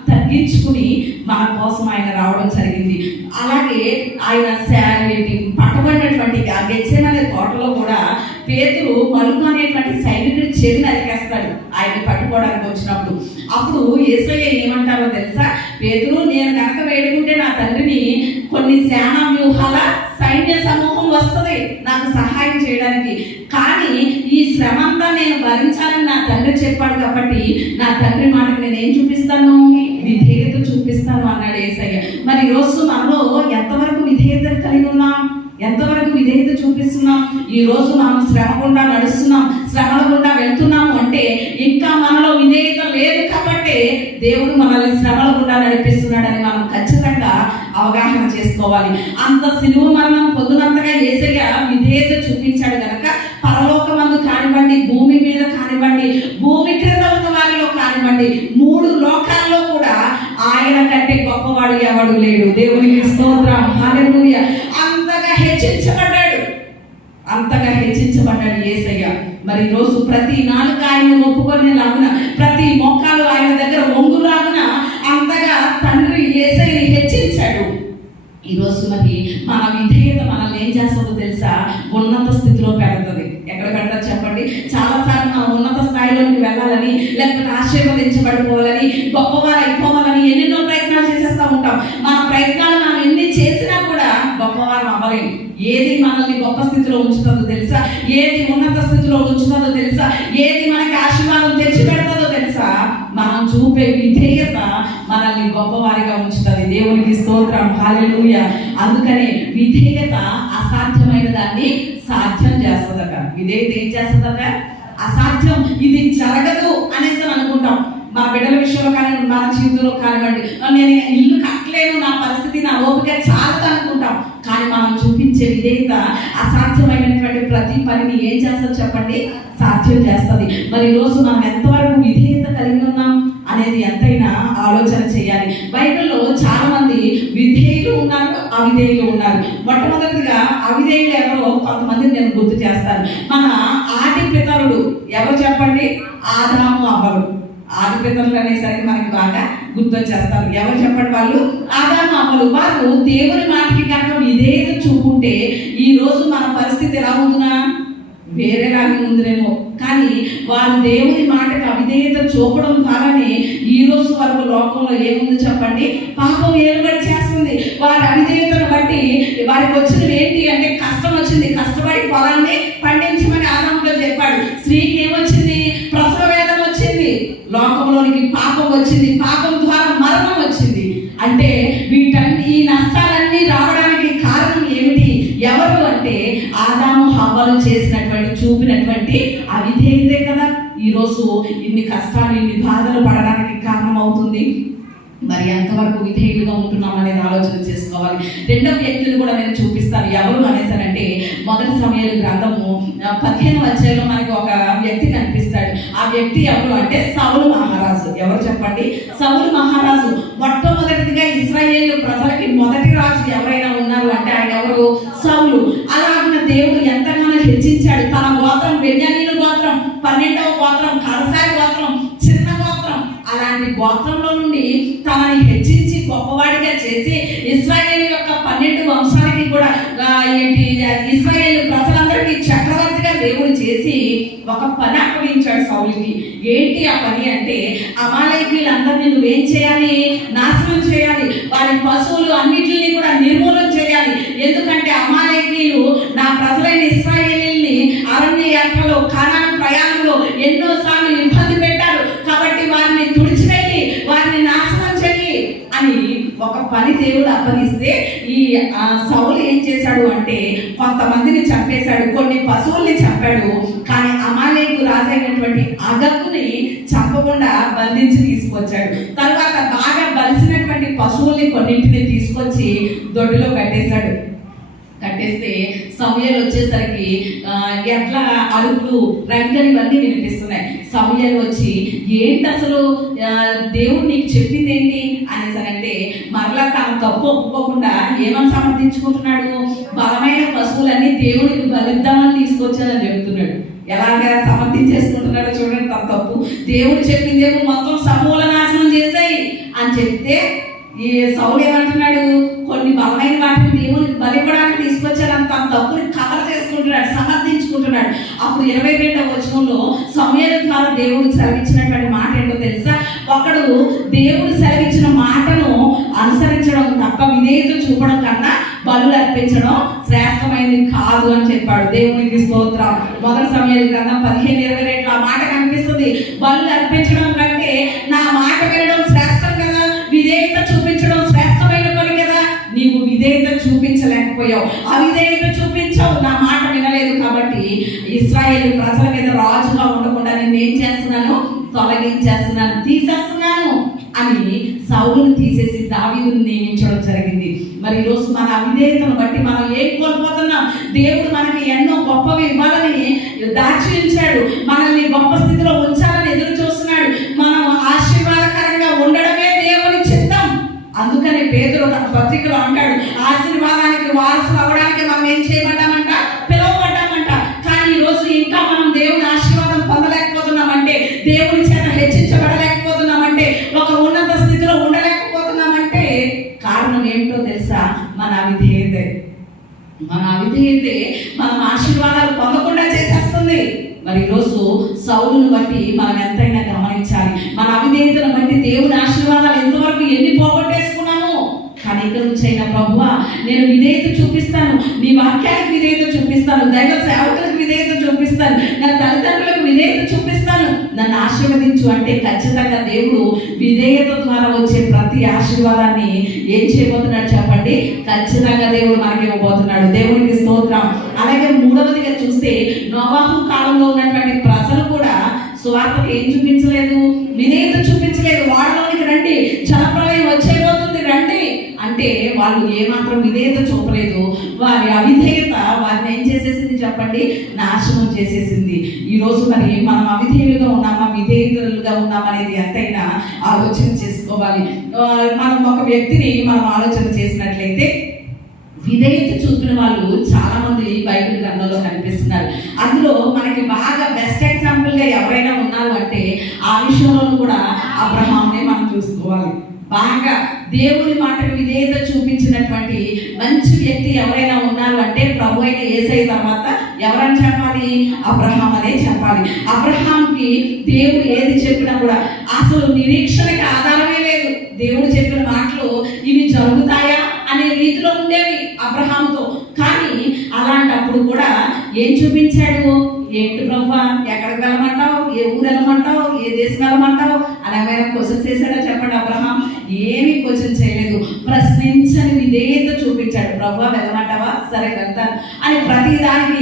తగ్గించుకుని మన కోసం ఆయన రావడం జరిగింది. అలాగే ఆయన పట్టబడినటువంటి ఆ గెత్సేమనే తోటలో కూడా పేతురు మలుగు అనేటువంటి సైనికుడి చెవి నరికేస్తాడు ఆయన పట్టుకోవడానికి వచ్చినప్పుడు. అప్పుడు యేసయ్య ఏమంటారో తెలుసా? పేతురు, నేను కనుక వేడుకుంటే నా తండ్రిని కొన్ని సేనా వ్యూహాల సైన్య సమూహం వస్తుంది నాకు సహాయం చేయడానికి, కానీ ఈ శ్రమంతా నేను భరించాలని నా తండ్రి చెప్పాడు కాబట్టి నా తండ్రి మాటకి నేను ఏం చూపిస్తాను? విధేయత చూపిస్తాను అన్నాడు యేసయ్య. మరి ఈరోజు మనలో ఎంతవరకు విధేయత కలిగి ఉన్నాం? ఎంతవరకు విధేయత చూపిస్తున్నాం? ఈ రోజు మనం శ్రమ గుండా నడుస్తున్నాం, శ్రమల గుండా వెళ్తున్నాము అంటే ఇంకా మనలో విధేయత లేదు కాబట్టి దేవుడు మనల్ని శ్రమల గుండా నడిపిస్తున్నాడని మనం ఖచ్చితంగా అవగాహన చేసుకోవాలి. అంత శిలువ మరణం పొందినంతగా యేసయ్య విధేయత చూపించాడు కనుక పరలోకమందు కానివ్వండి, భూమి మీద కానివ్వండి, భూమి క్రింద ఉన్న వారిలో కానివ్వండి, 3 లోకాల్లో కూడా ఆయన కంటే గొప్పవాడు ఎవడు లేడు. దేవునికి స్తోత్రం, హల్లెలూయా. అంతగా హెచ్చించబడ్డాడు యేసయ్య. మరి ఈరోజు ప్రతి నాలుక ఆయన ఒప్పుకొనేలాగున, ప్రతి మోకాలు ఆయన దగ్గర వంగులాగున అంతగా తండ్రి యేసయ్యని హెచ్చించాడు. ఈరోజు మరి మన విధేయత మనల్ని ఏం చేస్తుందో తెలుసా? ఉన్నత స్థితిలో పెడుతుంది. ఎక్కడ పెడతారు చెప్పండి? చాలాసార్లు మనం ఉన్నత స్థాయిలోకి వెళ్ళాలని, లేకపోతే ఆశీర్వదించబడిపోవాలని, గొప్పవారు అయిపోవాలని ఎన్నెన్నో ప్రయత్నాలు చేసేస్తూ ఉంటాం. మన ప్రయత్నాలు మనం ఎన్ని చేసినా కూడా గొప్పవారు అవ్వలేము. ఏది మనల్ని గొప్ప స్థితిలో ఉంచుతుందో తెలుసా? ఏది ఉన్నత స్థితిలో ఉంచుతుందో తెలుసా? ఏది మనకి ఆశీర్వాదం తెచ్చి పెడతాదో తెలుసా? మనం చూపే విధేయత మనల్ని గొప్పవారిగా ఉంచుతుంది. దేవునికి స్తోత్రం, హల్లెలూయా. అందుకనే విధేయత అసాధ్యమైన దాన్ని సాధ్యం చేస్తుందట. విధేయత ఏం చేస్తుందట? అసాధ్యం, ఇది జరగదు అనేసి అనుకుంటాం. మా బిడ్డల విషయంలో కానీ, మన జీవితంలో కానివ్వండి, నేను ఇల్లు కట్టలేను, నా పరిస్థితి, నా ఓపిక చాలదు అనుకుంటాం. కానీ మనం చూపించే విధేయత అసాధ్యమైనటువంటి ప్రతి పనిని ఏం చేస్తుంది చెప్పండి? సాధ్యం చేస్తుంది. మరి ఈరోజు మనం ఎంతవరకు విధేయత కలిగి ఉన్నాం అనేది ఎంతైనా ఆలోచన చేయాలి. బైబిల్లో చాలా మంది విధేయులు ఉన్నారు, అవిధేయులు ఉన్నారు. మొట్టమొదటిగా అవిధేయులు ఎవరో కొంతమందిని నేను గుర్తు చేస్తాను. మన ఆది పితరుడు ఎవరు చెప్పండి? ఆదాము, అవ్వలు. ఆది పితరులు అనేసరికి మనకి బాగా గుర్తొచ్చేస్తారు. ఎవరు చెప్పండి? వాళ్ళు ఆదాము, అవ్వలు. వారు దేవుని మాటకి కనుక విధేయత చూపుంటే ఈ రోజు మన పరిస్థితి ఎలా ఉంటున్నా? వేరేలాగా ఉందిరేమో. కానీ వారు దేవుని మాటకు అవిధేయత చూపడం ద్వారానే ఈ రోజు వరకు లోకంలో ఏముంది చెప్పండి, పాపం ఏలుబడి చేస్తుంది. వారి అవిధేయతను బట్టి వారికి వచ్చినది ఏంటి అంటే కష్టం వచ్చింది. కష్టపడి పొలాన్ని పండించమని ఆదాముతో చెప్పాడు. స్త్రీకి ఏమొచ్చింది? ప్రసవ వేదన వచ్చింది. లోకంలోనికి పాపం వచ్చింది. పాపం ద్వారా మరణం వచ్చింది. అంటే ఈ నష్టాలన్నీ రావడానికి కారణం ఏమిటి? ఎవరు అంటే ఆదాము హవ్వలు చేసినటువంటి చూపినటువంటి అవిధేయతే కదా ఈరోజు ఇన్ని కష్టాలు ఇన్ని బాధలు పడడానికి కారణం అవుతుంది. మరి ఎంతవరకు విధేయులుగా ఉంటున్నాం అనేది ఆలోచన చేసుకోవాలి. రెండవ వ్యక్తిని కూడా నేను చూపిస్తాను. ఎవరు అనేసానంటే మొదటి సమయాల గ్రంథము 15వ అధ్యాయంలో మనకి ఒక వ్యక్తి కనిపిస్తాడు. ఆ వ్యక్తి ఎవరు అంటే సౌలు మహారాజు. ఎవరు చెప్పండి? సౌలు మహారాజు. మొట్టమొదటిగా ఇశ్రాయేలు ప్రజలకి మొదటి రాజు ఎవరైనా ఉన్నారు అంటే ఆయన ఎవరు? సౌలు. అలాగిన దేవుడు ఎంతగానో హెచ్చించాడు. తన గోత్రం బెన్యామీను గోత్రం, 12వ గోత్రం కరసాయి గోత్రం, చిన్న గోత్రం, అలాంటి గోత్రంలో నుండి తనని హెచ్చించి గొప్పవాడిగా చేసి ఇశ్రాయేలు యొక్క 12 వంశాలకి కూడా ఇశ్రాయేలు ప్రజలందరికీ చక్రవర్తిగా దేవుడు చేసి ఒక పని అప్పగించాడు సౌలుకి. ఏంటి ఆ పని అంటే అమాలేకీయులందరినీ నువ్వేం చేయాలి? నాశనం చేయాలి. వారి పశువులు అన్నిటిని కూడా నిర్మూలన చేయాలి. ఎందుకంటే అమాలేకీయులు నా ప్రజలైన ఇశ్రాయేలీయుల్ని అరణ్య యాత్రలో కానాను ప్రయాణంలో ఎన్నోసార్లు ఇబ్బంది పెట్టారు. కాబట్టి వారిని తుడిచివేయి, వారిని నాశనం చెయ్యి అని ఒక పని దేవుడు అప్పగిస్తే ఈ సౌలు ఏం చేశాడు అంటే కొంతమందిని చంపేశాడు, కొన్ని పశువుల్ని చంపాడు. కానీ అమాలేకు రాజైనటువంటి అగగుని చంపకుండా బంధించి తీసుకొచ్చాడు. తర్వాత బాగా బలిసినటువంటి పశువుల్ని కొన్నింటిని తీసుకొచ్చి దొడ్డులో కట్టేశాడు. కట్టేస్తే సమయాలు వచ్చేసరికి ఎట్లా అరుపులు రంగని ఇవన్నీ వినిపిస్తున్నాయి. సమయాలు వచ్చి ఏంటి అసలు దేవుడు నీకు చెప్పింది ఏంటి అనేసరంటే మరలా తాను తప్పు ఒప్పుకోకుండా ఏమని సమర్థించుకుంటున్నాడు? బలమైన పశువులన్నీ దేవుడికి బలిద్దామని తీసుకొచ్చానని చెప్తున్నాడు. ఎలాగా సమర్థించేసుకుంటున్నాడో చూడండి. తన తప్పు. దేవుడు చెప్పిందేమో మొత్తం సమూల నాశనం చేసాయి అని చెప్తే ఈ సౌలు ఏమంటున్నాడు? కొన్ని బలమైన వాటిని దేవునికి బలిపడానికి తీసుకొచ్చారని తన తప్పుని కవర్ చేసుకుంటున్నాడు, సమర్థించుకుంటున్నాడు. అప్పుడు 22వ వచనంలో సమూయేలు ద్వారా దేవుడు సెలవిచ్చినటువంటి మాట ఏంటో తెలుసా? ఒకడు దేవుడు సెలవిచ్చిన మాటను అనుసరించడం తప్ప విధేయత చూపడం కన్నా బలులు అర్పించడం శ్రేష్టమైనది కాదు అని చెప్పాడు. దేవునికి స్తోత్రం. మొదటి సమూయేలు గ్రంథం 15:22 ఆ మాట కనిపిస్తుంది. బలులు అర్పించడం కంటే నా మాట వినడం శ్రేష్టం కదా, విధేయత చూపించడం శ్రేష్టమైన పని కదా. నీవు విధేయత చూపించలేకపోయావు, అవిధేయత చూపించావు, నా మాట వినలేదు. కాబట్టి ఇశ్రాయేలు ప్రజల మీద రాజుగా ఉండకుండా నేను ఏం చేస్తున్నాను? తొలగించేస్తున్నాను, తీసేస్తున్నాను అని సౌలును తీసేసి దావీదును నియమించడం జరిగింది. మరి ఈరోజు మన అవిధేయతను బట్టి మనం ఏం కోల్పోతున్నాం? దేవుడు మనకి ఎన్నో గొప్పవి ఇవ్వాలని దాచించాడు, మనల్ని గొప్ప స్థితిలో ఉంచాలని ఎదురు చూస్తున్నాడు. మనం ఆశీర్వాదకరంగా ఉండడమే దేవుని చిత్తం. అందుకని పేతురు తన పత్రికలో అంటాడు, ఆశీర్వాదానికి వారసులు అవ్వడానికి మనం ఏం చేయబడ్డామంట? పిలువబడ్డామంట. కానీ ఈరోజు ఇంకా మనం దేవుని ఆశీర్వాదం పొందలేకపోతున్నామంటే, దేవుని చేత హెచ్చించబడలేకపోతున్నామంటే, ఒక ఉన్నత స్థితిలో ఉండలేకపోతున్నామంటే కారణం ఏమిటో తెలుసా? మన అవిధేయతే. మన అవిధేయతే మనం ఆశీర్వాదాలు పొందకుండా చేసేస్తుంది. మరి ఈరోజు సౌలును బట్టి మనం ఎంతైనా గమనించాలి. మన అవిధేయతను బట్టి దేవుని ఆశీర్వాదాలు ఎంతవరకు ఎన్ని పోగొట్టేసుకున్నాము. కానీ ఇక్కడ నుంచి అయినా ప్రభువా నేను విధేయత చూపిస్తాను, నీ వాక్యానికి విధేయత చూపిస్తాను, దైవ సేవకులకు విధేయత చూపిస్తాను, నా తల్లిదండ్రులకు విధేయత చూపిస్తాను, నన్ను ఆశీర్వదించు అంటే ఖచ్చితంగా దేవుడు విధేయత ద్వారా వచ్చే ప్రతి ఆశీర్వాదాన్ని ఏం చేయబోతున్నాడు చెప్పండి? ఖచ్చితంగా దేవుడు మనకి ఇవ్వబోతున్నాడు. దేవునికి స్తోత్రం. అలాగే మూడవదిగా చూస్తే నోవాహు కాలంలో ఉన్నటువంటి ప్రజలు కూడా సువార్తకు ఏం చూపించలేదు? విధేయత చూపించలేదు. వాళ్ళలోనికి రండి, జలప్రలయం వచ్చేయబోతుంది రండి అంటే వాళ్ళు ఏమాత్రం విధేయత చూపలేదు. వారి అవిధేయత వారిని ఏం చేసేసింది చెప్పండి? నాశనం చేసేసింది. ఈరోజు మరి మనం అవిధేయులుగా ఉన్నామా, విధేయులుగా ఉన్నామా అనేది ఎంతైనా ఆలోచన చేసుకోవాలి. మనం ఒక వ్యక్తిని మనం ఆలోచన చేసినట్లయితే విధేయత చూపిన వాళ్ళు చాలా మంది బైబిల్ గ్రంథంలో కనిపిస్తున్నారు. అందులో మనకి బాగా బెస్ట్ ఎగ్జాంపుల్ గా ఎవరైనా ఉన్నారు అంటే ఆ విషయంలో కూడా అబ్రహామునే మనం చూసుకోవాలి. బాగా దేవుని మాటకు విధేయత చూపించినటువంటి మంచి వ్యక్తి ఎవరైనా ఉన్నారు అంటే ప్రభు అయిన యేసయ్య తర్వాత ఎవరని చెప్పాలి? అబ్రహాం అనే చెప్పాలి. అబ్రహాంకి దేవుడు ఏది చెప్పినా కూడా అసలు నిరీక్షణకి ఆధారమే లేదు. దేవుడు చెప్పిన మాటలు ఇవి జరుగుతాయా అనే రీతిలో ఉండేవి అబ్రహాంతో. కానీ అలాంటప్పుడు కూడా ఏం చూపించాడు? ఏంటి ప్రభా, ఎక్కడికి వెళ్ళమంటావు, ఏ ఊరు వెళ్ళమంటావు, ఏ దేశం వెళ్ళమంటావు అని ఏమైనా క్వశ్చన్ చేశాడో చెప్పండి. అబ్రహాం ఏమి క్వశ్చన్ చేయలేదు, ప్రశ్నించని విధేయత చూపించాడు. ప్రభా వెళ్ళమంటావా, సరే వెళ్తాను అని ప్రతి దానికి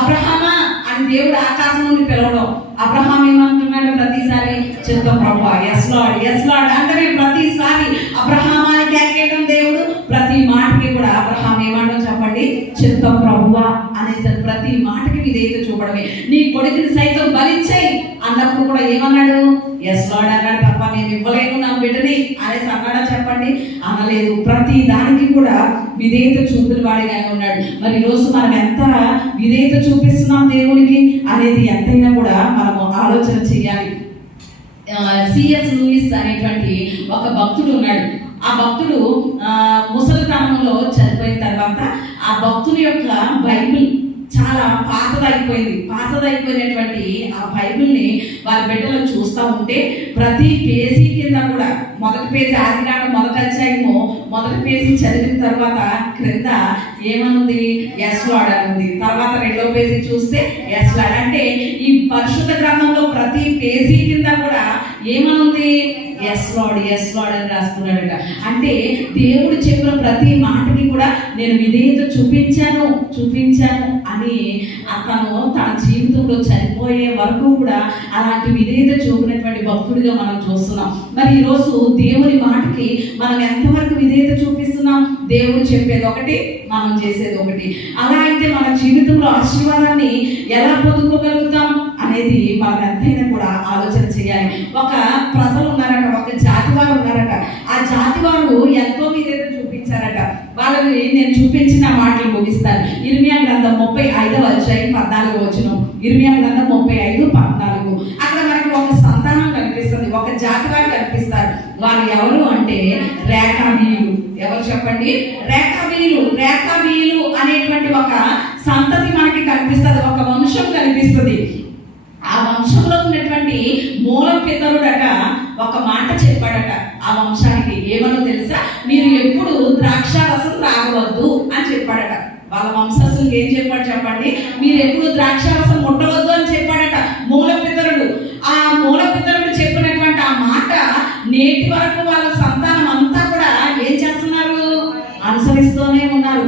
అబ్రహామా అని దేవుడు ఆకాశం నుండి పిలవడం. అబ్రహాం ఏమంటున్నాడు ప్రతిసారి? చిత్తం ప్రభా, ఎస్ లార్డ్, ఎస్ లార్డ్ అంటే ప్రతిసారి అబ్రహామాని కేకేయడం దేవుడు. ప్రతి మాటకి కూడా అబ్రహాం ఏమంటావు చెప్పండి? చిత్తం ప్రభువా అనేసి ప్రతి మాటకి విధేయత చూపడమే. నీ కొడుకుని సైతం బలిచ్చాయి అన్నప్పుడు కూడా ఏమన్నాడు? ఎస్ లార్డ్ అన్నాడు తప్ప నేను ఇవ్వలేను నా బిడ్డని అనేసి అన్నాడా చెప్పండి? అనలేదు. ప్రతి దానికి కూడా విధేయత చూపిన వాడిగా ఉన్నాడు. మరి ఈరోజు మనం ఎంత విధేయత చూపిస్తున్నాం దేవునికి అనేది ఎంతైనా కూడా మనము ఆలోచన చేయాలి. సిఎస్ లూయిస్ అనేటువంటి ఒక భక్తుడు ఉన్నాడు. ఆ భక్తుడు ముసలితనంలో చనిపోయిన తర్వాత ఆ భక్తుని యొక్క బైబిల్ చాలా పాతదైపోయినటువంటి ఆ బైబిల్ని వారి బిడ్డలు చూస్తూ ఉంటే ప్రతి పేజీ కింద కూడా మొదటి పేజీ ఆదికాండం మొదటి అధ్యాయము మొదటి పేజీ చదివిన తర్వాత క్రింద ఏమనుంది? ఎస్ లార్డ్ అని ఉంది. తర్వాత రెండో పేజీ చూస్తే ఎస్ లార్డ్ అంటే ఈ పరిశుద్ధ గ్రంథంలో ప్రతి పేజీ కింద కూడా ఏమనుంది? ఎస్ లార్డ్, ఎస్ లార్డ్ అని రాసుకున్నాడట. అంటే దేవుడు చెప్పిన ప్రతి మాటకి కూడా నేను విధేయత చూపించాను అని అతను తన జీవితంలో చనిపోయే వరకు కూడా అలాంటి విధేయత చూపినటువంటి భక్తుడిగా మనం చూస్తున్నాం. మరి ఈరోజు దేవుని మాటకి మనం ఎంతవరకు విధేయత చూపిస్తున్నాం? దేవుడు చెప్పేది ఒకటి, మనం చేసేది ఒకటి. అలా అయితే మన జీవితంలో ఆశీర్వాదాన్ని ఎలా పొందుకోగలుగుతాం అనేది మనం ఎంతైనా కూడా ఆలోచన చేయాలి. ఒక ప్రజలు ఉన్నారట, ఒక జాతి వారు ఉన్నారట. ఆ జాతి వారు ఎంతో విధేయత చూపించారట. వాళ్ళని నేను చూపించిన మాటలు ముగిస్తాను. ఇర్మియా గ్రంథం 35వ అధ్యాయం 14వ వచనం. ఇర్మియా గ్రంథం 35:14. అక్కడ మనకి ఒక సంతానం కనిపిస్తుంది, ఒక జాతి వారు కనిపిస్తారు. వారు ఎవరు అంటే రేఖాబీయులు. ఎవరు చెప్పండి? రేఖాబీయులు అనేటువంటి ఒక సంతతి మనకి కనిపిస్తుంది, ఒక వంశం కనిపిస్తుంది. ఆ వంశంలో ఉన్నటువంటి మూల పితరుడట ఒక మాట చెప్పాడట ఆ వంశానికి. ఏమనో తెలుసా? మీరు ఎప్పుడు ద్రాక్షారసం త్రాగవద్దు అని చెప్పాడట. వాళ్ళ వంశస్థులకు ఏం చెప్పాడు చెప్పండి? మీరు ఎప్పుడు ద్రాక్షారసం ముట్టవద్దు అని చెప్పాడట మూల పితరుడు. ఆ మూల పితరుడు చెప్పినటువంటి ఆ మాట నేటి వరకు వాళ్ళ సంతానం అంతా కూడా ఏం చేస్తున్నారు? అనుసరిస్తూనే ఉన్నారు.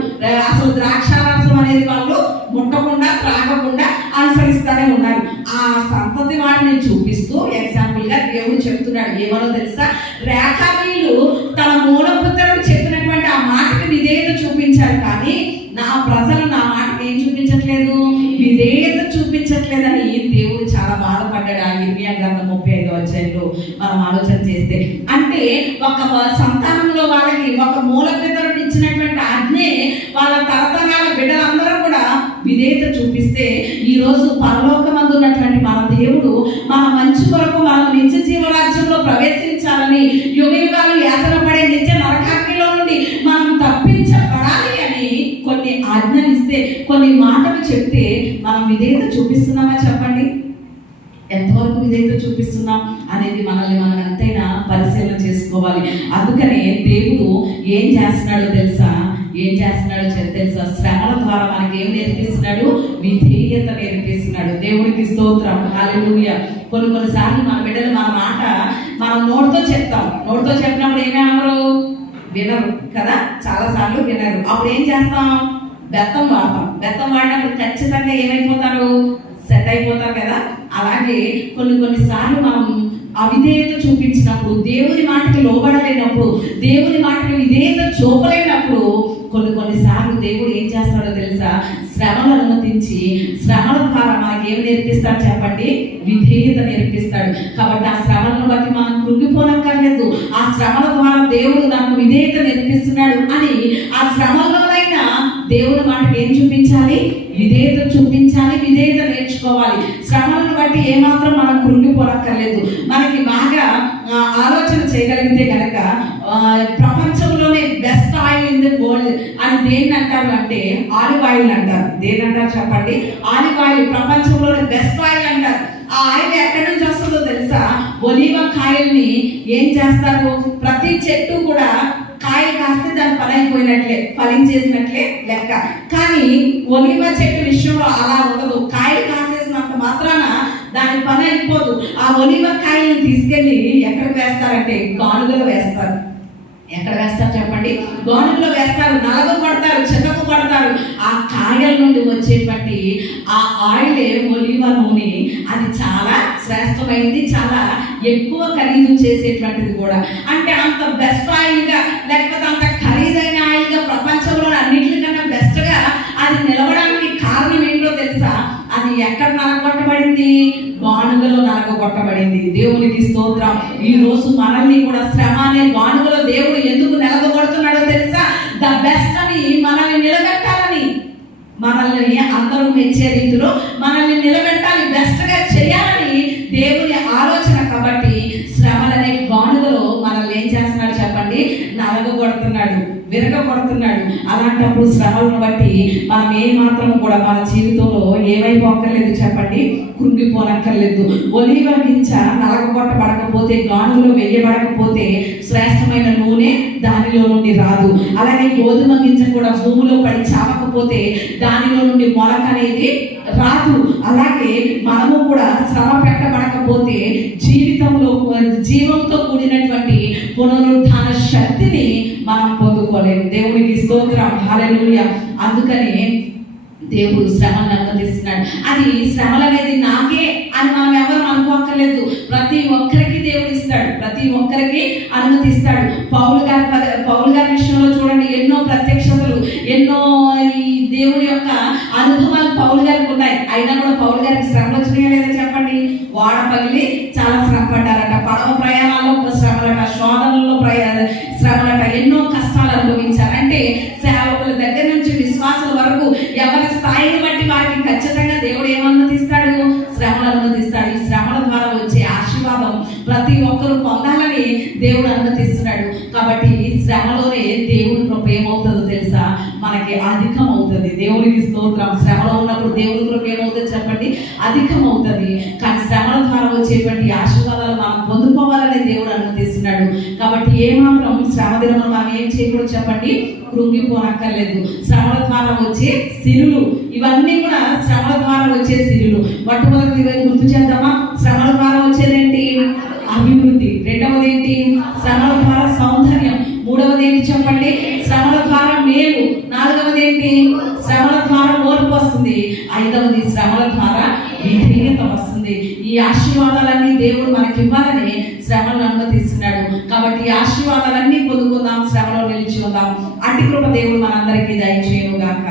అసలు ద్రాక్షారసం అనేది వాళ్ళు ముట్టకుండా త్రాగకుండా అనుసరిస్తూనే ఉన్నారు. ఆ సంతతి వాడిని చూపిస్తూ ఎగ్జాంపుల్ గా దేవుడు చెప్తున్నాడు. ఏమనో తెలుసా? రేఖాబీయులు తన మూలపుత్రుడు చెప్పినటువంటి ఆ మాటకి విధేయత చూపించారు, కానీ నా ప్రజలు నా మాటకి ఏం చూపించట్లేదు? విధేయత చూపించట్లేదని దేవుడు చాలా బాధపడ్డాడు. ఆ ఇర్మియా గ్రంథం 35వ అధ్యాయంలో మనం ఆలోచన చేస్తే, అంటే ఒక సంతానంలో వాళ్ళకి ఒక మూలపితరుడు ఇచ్చినటువంటి ఆజ్ఞే వాళ్ళ తరతరాల బిడ్డలందరూ కూడా విధేయత చూపిస్తే, ఈ రోజు పరలోకమందు ఉన్నటువంటి మన దేవుడు మన మంచి కొరకు మనం నిత్య జీవరాజ్యంలో ప్రవేశించాలని, యుగయుగాలు యాతన పడే నిత్య నరకాగ్నిలో నుండి మనం తప్పించబడాలి అని కొన్ని ఆజ్ఞలు ఇస్తే, కొన్ని మాటలు చెప్తే మనం విధేయత చూపిస్తున్నామా చెప్పండి? ఎంతవరకు విధేయత చూపిస్తున్నాం అనేది మనల్ని మనం ఎంతైనా పరిశీలన చేసుకోవాలి. అందుకనే దేవుడు ఏం చేస్తున్నాడో తెలుసా? శ్రమల ద్వారా మనకి ఏం నేర్పిస్తున్నాడు? విధేయత నేర్పిస్తున్నాడు. దేవుడికి స్తోత్రం, హల్లెలూయా. కొన్నిసార్లు మన బిడ్డలు మన మాట మనం నోటితో చెప్తాం. నోటితో చెప్పినప్పుడు ఏమేమరు వినరు కదా, చాలా సార్లు వినరు. అప్పుడు ఏం చేస్తాం? బెత్తం వాడతాం. బెత్తం వాడినప్పుడు ఖచ్చితంగా ఏమైపోతారు? సెట్ అయిపోతారు కదా. అలాగే కొన్నిసార్లు మనం అవిధేయత చూపించినప్పుడు, దేవుని మాటకి లోబడలేనప్పుడు, దేవుని మాటకి విధేయత చూపలేనప్పుడు కొన్నిసార్లు దేవుడు ఏం చేస్తాడో తెలుసా? శ్రమలు అనుమతించి శ్రమల ద్వారా మనకి ఏం నేర్పిస్తాడు చెప్పండి? విధేయత నేర్పిస్తాడు. కాబట్టి ఆ శ్రమలను బట్టి మనం కృంగిపోనక్కర్లేదు. ఆ శ్రమల ద్వారా దేవుడు నాకు విధేయత నేర్పిస్తున్నాడు అని ఆ శ్రమల్లోనైనా దేవుని మాటకి ఏం చూపించాలి? విధేయత చూపించాలి, విధేయత నేర్చుకోవాలి. శ్రమలను బట్టి ఏమాత్రం మనం కృంగిపోనక్కర్లేదు. మనకి బాగా ఆలోచన చేయగలిగితే కనుక ప్రపంచంలోనే best oil in the world అని దేన్ని అంటారు అంటే ఆలివ్ ఆయిల్ అంటారు. దేన్ని అంటారు చెప్పండి? Olive oil. ప్రపంచంలోనే బెస్ట్ ఆయిల్ అంటారు. ఆ ఆయిల్ ఎక్కడి నుంచి వస్తుందో తెలుసా? ఒలివ కాయల్ని ఏం చేస్తారు? ప్రతి చెట్టు కూడా కాయ కాస్తే దాని పని అయిపోయినట్లే, ఫలించేసినట్లే లెక్క. కానీ ఒలివ చెట్టు విషయంలో అలా ఉండదు. కాయ కాసేసినంత మాత్రాన దాని పని అయిపోదు. ఆ ఒలివ కాయలను తీసుకెళ్ళి ఎక్కడికి వేస్తారంటే గానుగలో వేస్తారు. ఎక్కడ వేస్తారు చెప్పండి? గానుగలో వేస్తారు. నలగ పడతారు, చెతకు పడతారు. ఆ కాయల నుండి వచ్చేటువంటి ఆ ఆయిలే ఒలివ నూనె. అది చాలా శ్రేష్టమైనది, చాలా ఎక్కువ ఖరీదు చేసేటువంటిది కూడా. అంటే అంత బెస్ట్ ఆయిల్ గా, లేకపోతే అంత ఖరీదైన ఆయిల్ గా, ప్రపంచంలో అన్నింటికన్నా బెస్ట్ గా అది నిలవడానికి కారణం ఏంటో తెలుసా? అది ఎక్కడ నలగొట్టబడింది? గానుగలో నలగొట్టబడింది. దేవునికి స్తోత్రం. ఈ రోజు మనల్ని కూడా శ్రమ అనే గానుగలో దేవుడు ఎందుకు నిలగొడుతున్నాడో తెలుసా? ద బెస్ట్ అని, మనల్ని నిలబెట్టాలని, మనల్ని అందరూ మెచ్చే రీతిలో మనల్ని నిలబెట్టాలి, బెస్ట్ గా చేయాలని దేవుని ఆలోచన. కాబట్టి శ్రమలనే గానుగలో మనల్ని ఏం చేస్తున్నాడు చెప్పండి? నలగొడుతున్నాడు, విరగొడుతున్నాడు. అలాంటప్పుడు శ్రమలను బట్టి మనం ఏ మాత్రం కూడా మన జీవితంలో ఏమైపోక్కర్లేదు చెప్పండి? కృంగిపోనక్కర్లేదు. ఒలీవ గింజ నలగొట్టబడకపోతే, గానుగలో వేయబడకపోతే శ్రేష్టమైన నూనె దానిలో నుండి రాదు. అలాగే గోధుమ గింజ కూడా భూమిలో పడి చావకపోతే దానిలో నుండి మొలక అనేది రాదు. అలాగే మనము కూడా శ్రమ పెట్టబడకపోతే జీవంతో కూడినటువంటి పునరుత్థాన శక్తిని మనం పొందుకోలేము. దేవునికి స్తోత్రం. హల్లెలూయా. అందుకని దేవుడు శ్రమలను అనుమతిస్తున్నాడు. అది శ్రమలు అనేది నాకే అని మనం ఎవరు అనుకోక్కర్లేదు. ప్రతి ఒక్కరికి దేవుడు ఇస్తాడు, ప్రతి ఒక్కరికి అనుమతిస్తాడు. పౌలు గారి విషయంలో చూడండి, ఎన్నో ప్రత్యక్షతలు, ఎన్నో ఈ దేవుని యొక్క అనుభవాలు పౌలు గారికి ఉన్నాయి. అయినా కూడా పౌలు గారికి శ్రమలు వచ్చినాయా లేదా చెప్పండి? వాడ పగిలి చాలా శ్రమ పడ్డారట, పడవ ప్రయాణాల్లో శ్రమలట, శోధనల్లో శ్రమలట, ఎన్నో కష్టాలు అనుభవించారు. అంటే సేవకుల దగ్గర నుంచి విశ్వాసుల వరకు ఎవరి స్థాయిని బట్టి వారికి ఖచ్చితంగా దేవుడు ఏమనుమతిస్తాడు? శ్రమలు అనుమతిస్తాడు. ఈ శ్రమల ద్వారా వచ్చే ఆశీర్వాదం ప్రతి ఒక్కరు పొందాలని దేవుడు అనుమతిస్తున్నాడు. కాబట్టి శ్రమలోనే దేవుని కృప ఏమవుతుందో తెలుసా? మనకి అధికం అవుతుంది. దేవునికి స్తోత్రం. శ్రమలో ఉన్నప్పుడు దేవుని కృప ఏమవుతుంది చెప్పండి? అధికం అవుతుంది. కానీ శ్రమల ద్వారా వచ్చేటువంటి ఆశీర్వాదాలు మనం పొందుకోవాలని దేవుడు అనుమతిస్తున్నాడు. కాబట్టి ఏమాత్రం శ్రమ దినములు మనం ఏం చేయకూడదు చెప్పండి? కృంగిపోనక్కర్లేదు. శ్రమల ద్వారా వచ్చే సిరులు, ఇవన్నీ కూడా శ్రమల ద్వారా వచ్చే సిరులు. మొట్టమొదటి గుర్తు చేద్దామా? శ్రమల ద్వారా వచ్చేదేంటి? అభివృద్ధి. రెండవది ఏంటి? శ్రమల ద్వారా సౌందర్యం. మూడవది ఏంటి చెప్పండి? శ్రమల ద్వారా మేలు. నాలుగవది ఏంటి? శ్రమల ద్వారా ఓర్పు వస్తుంది. ఐదవది శ్రమల ద్వారా విధేయత వస్తుంది. ఈ ఆశీర్వాదాలన్నీ దేవుడు మనకి ఇవ్వాలని శ్రమలను అనుమతిస్తున్నాడు. కాబట్టి ఈ ఆశీర్వాదాలన్నీ పొందుకుందాం, శ్రమలో నిలిచి ఉందాం. అట్టి కృప దేవుడు మనందరికీ దయచేయును గాక.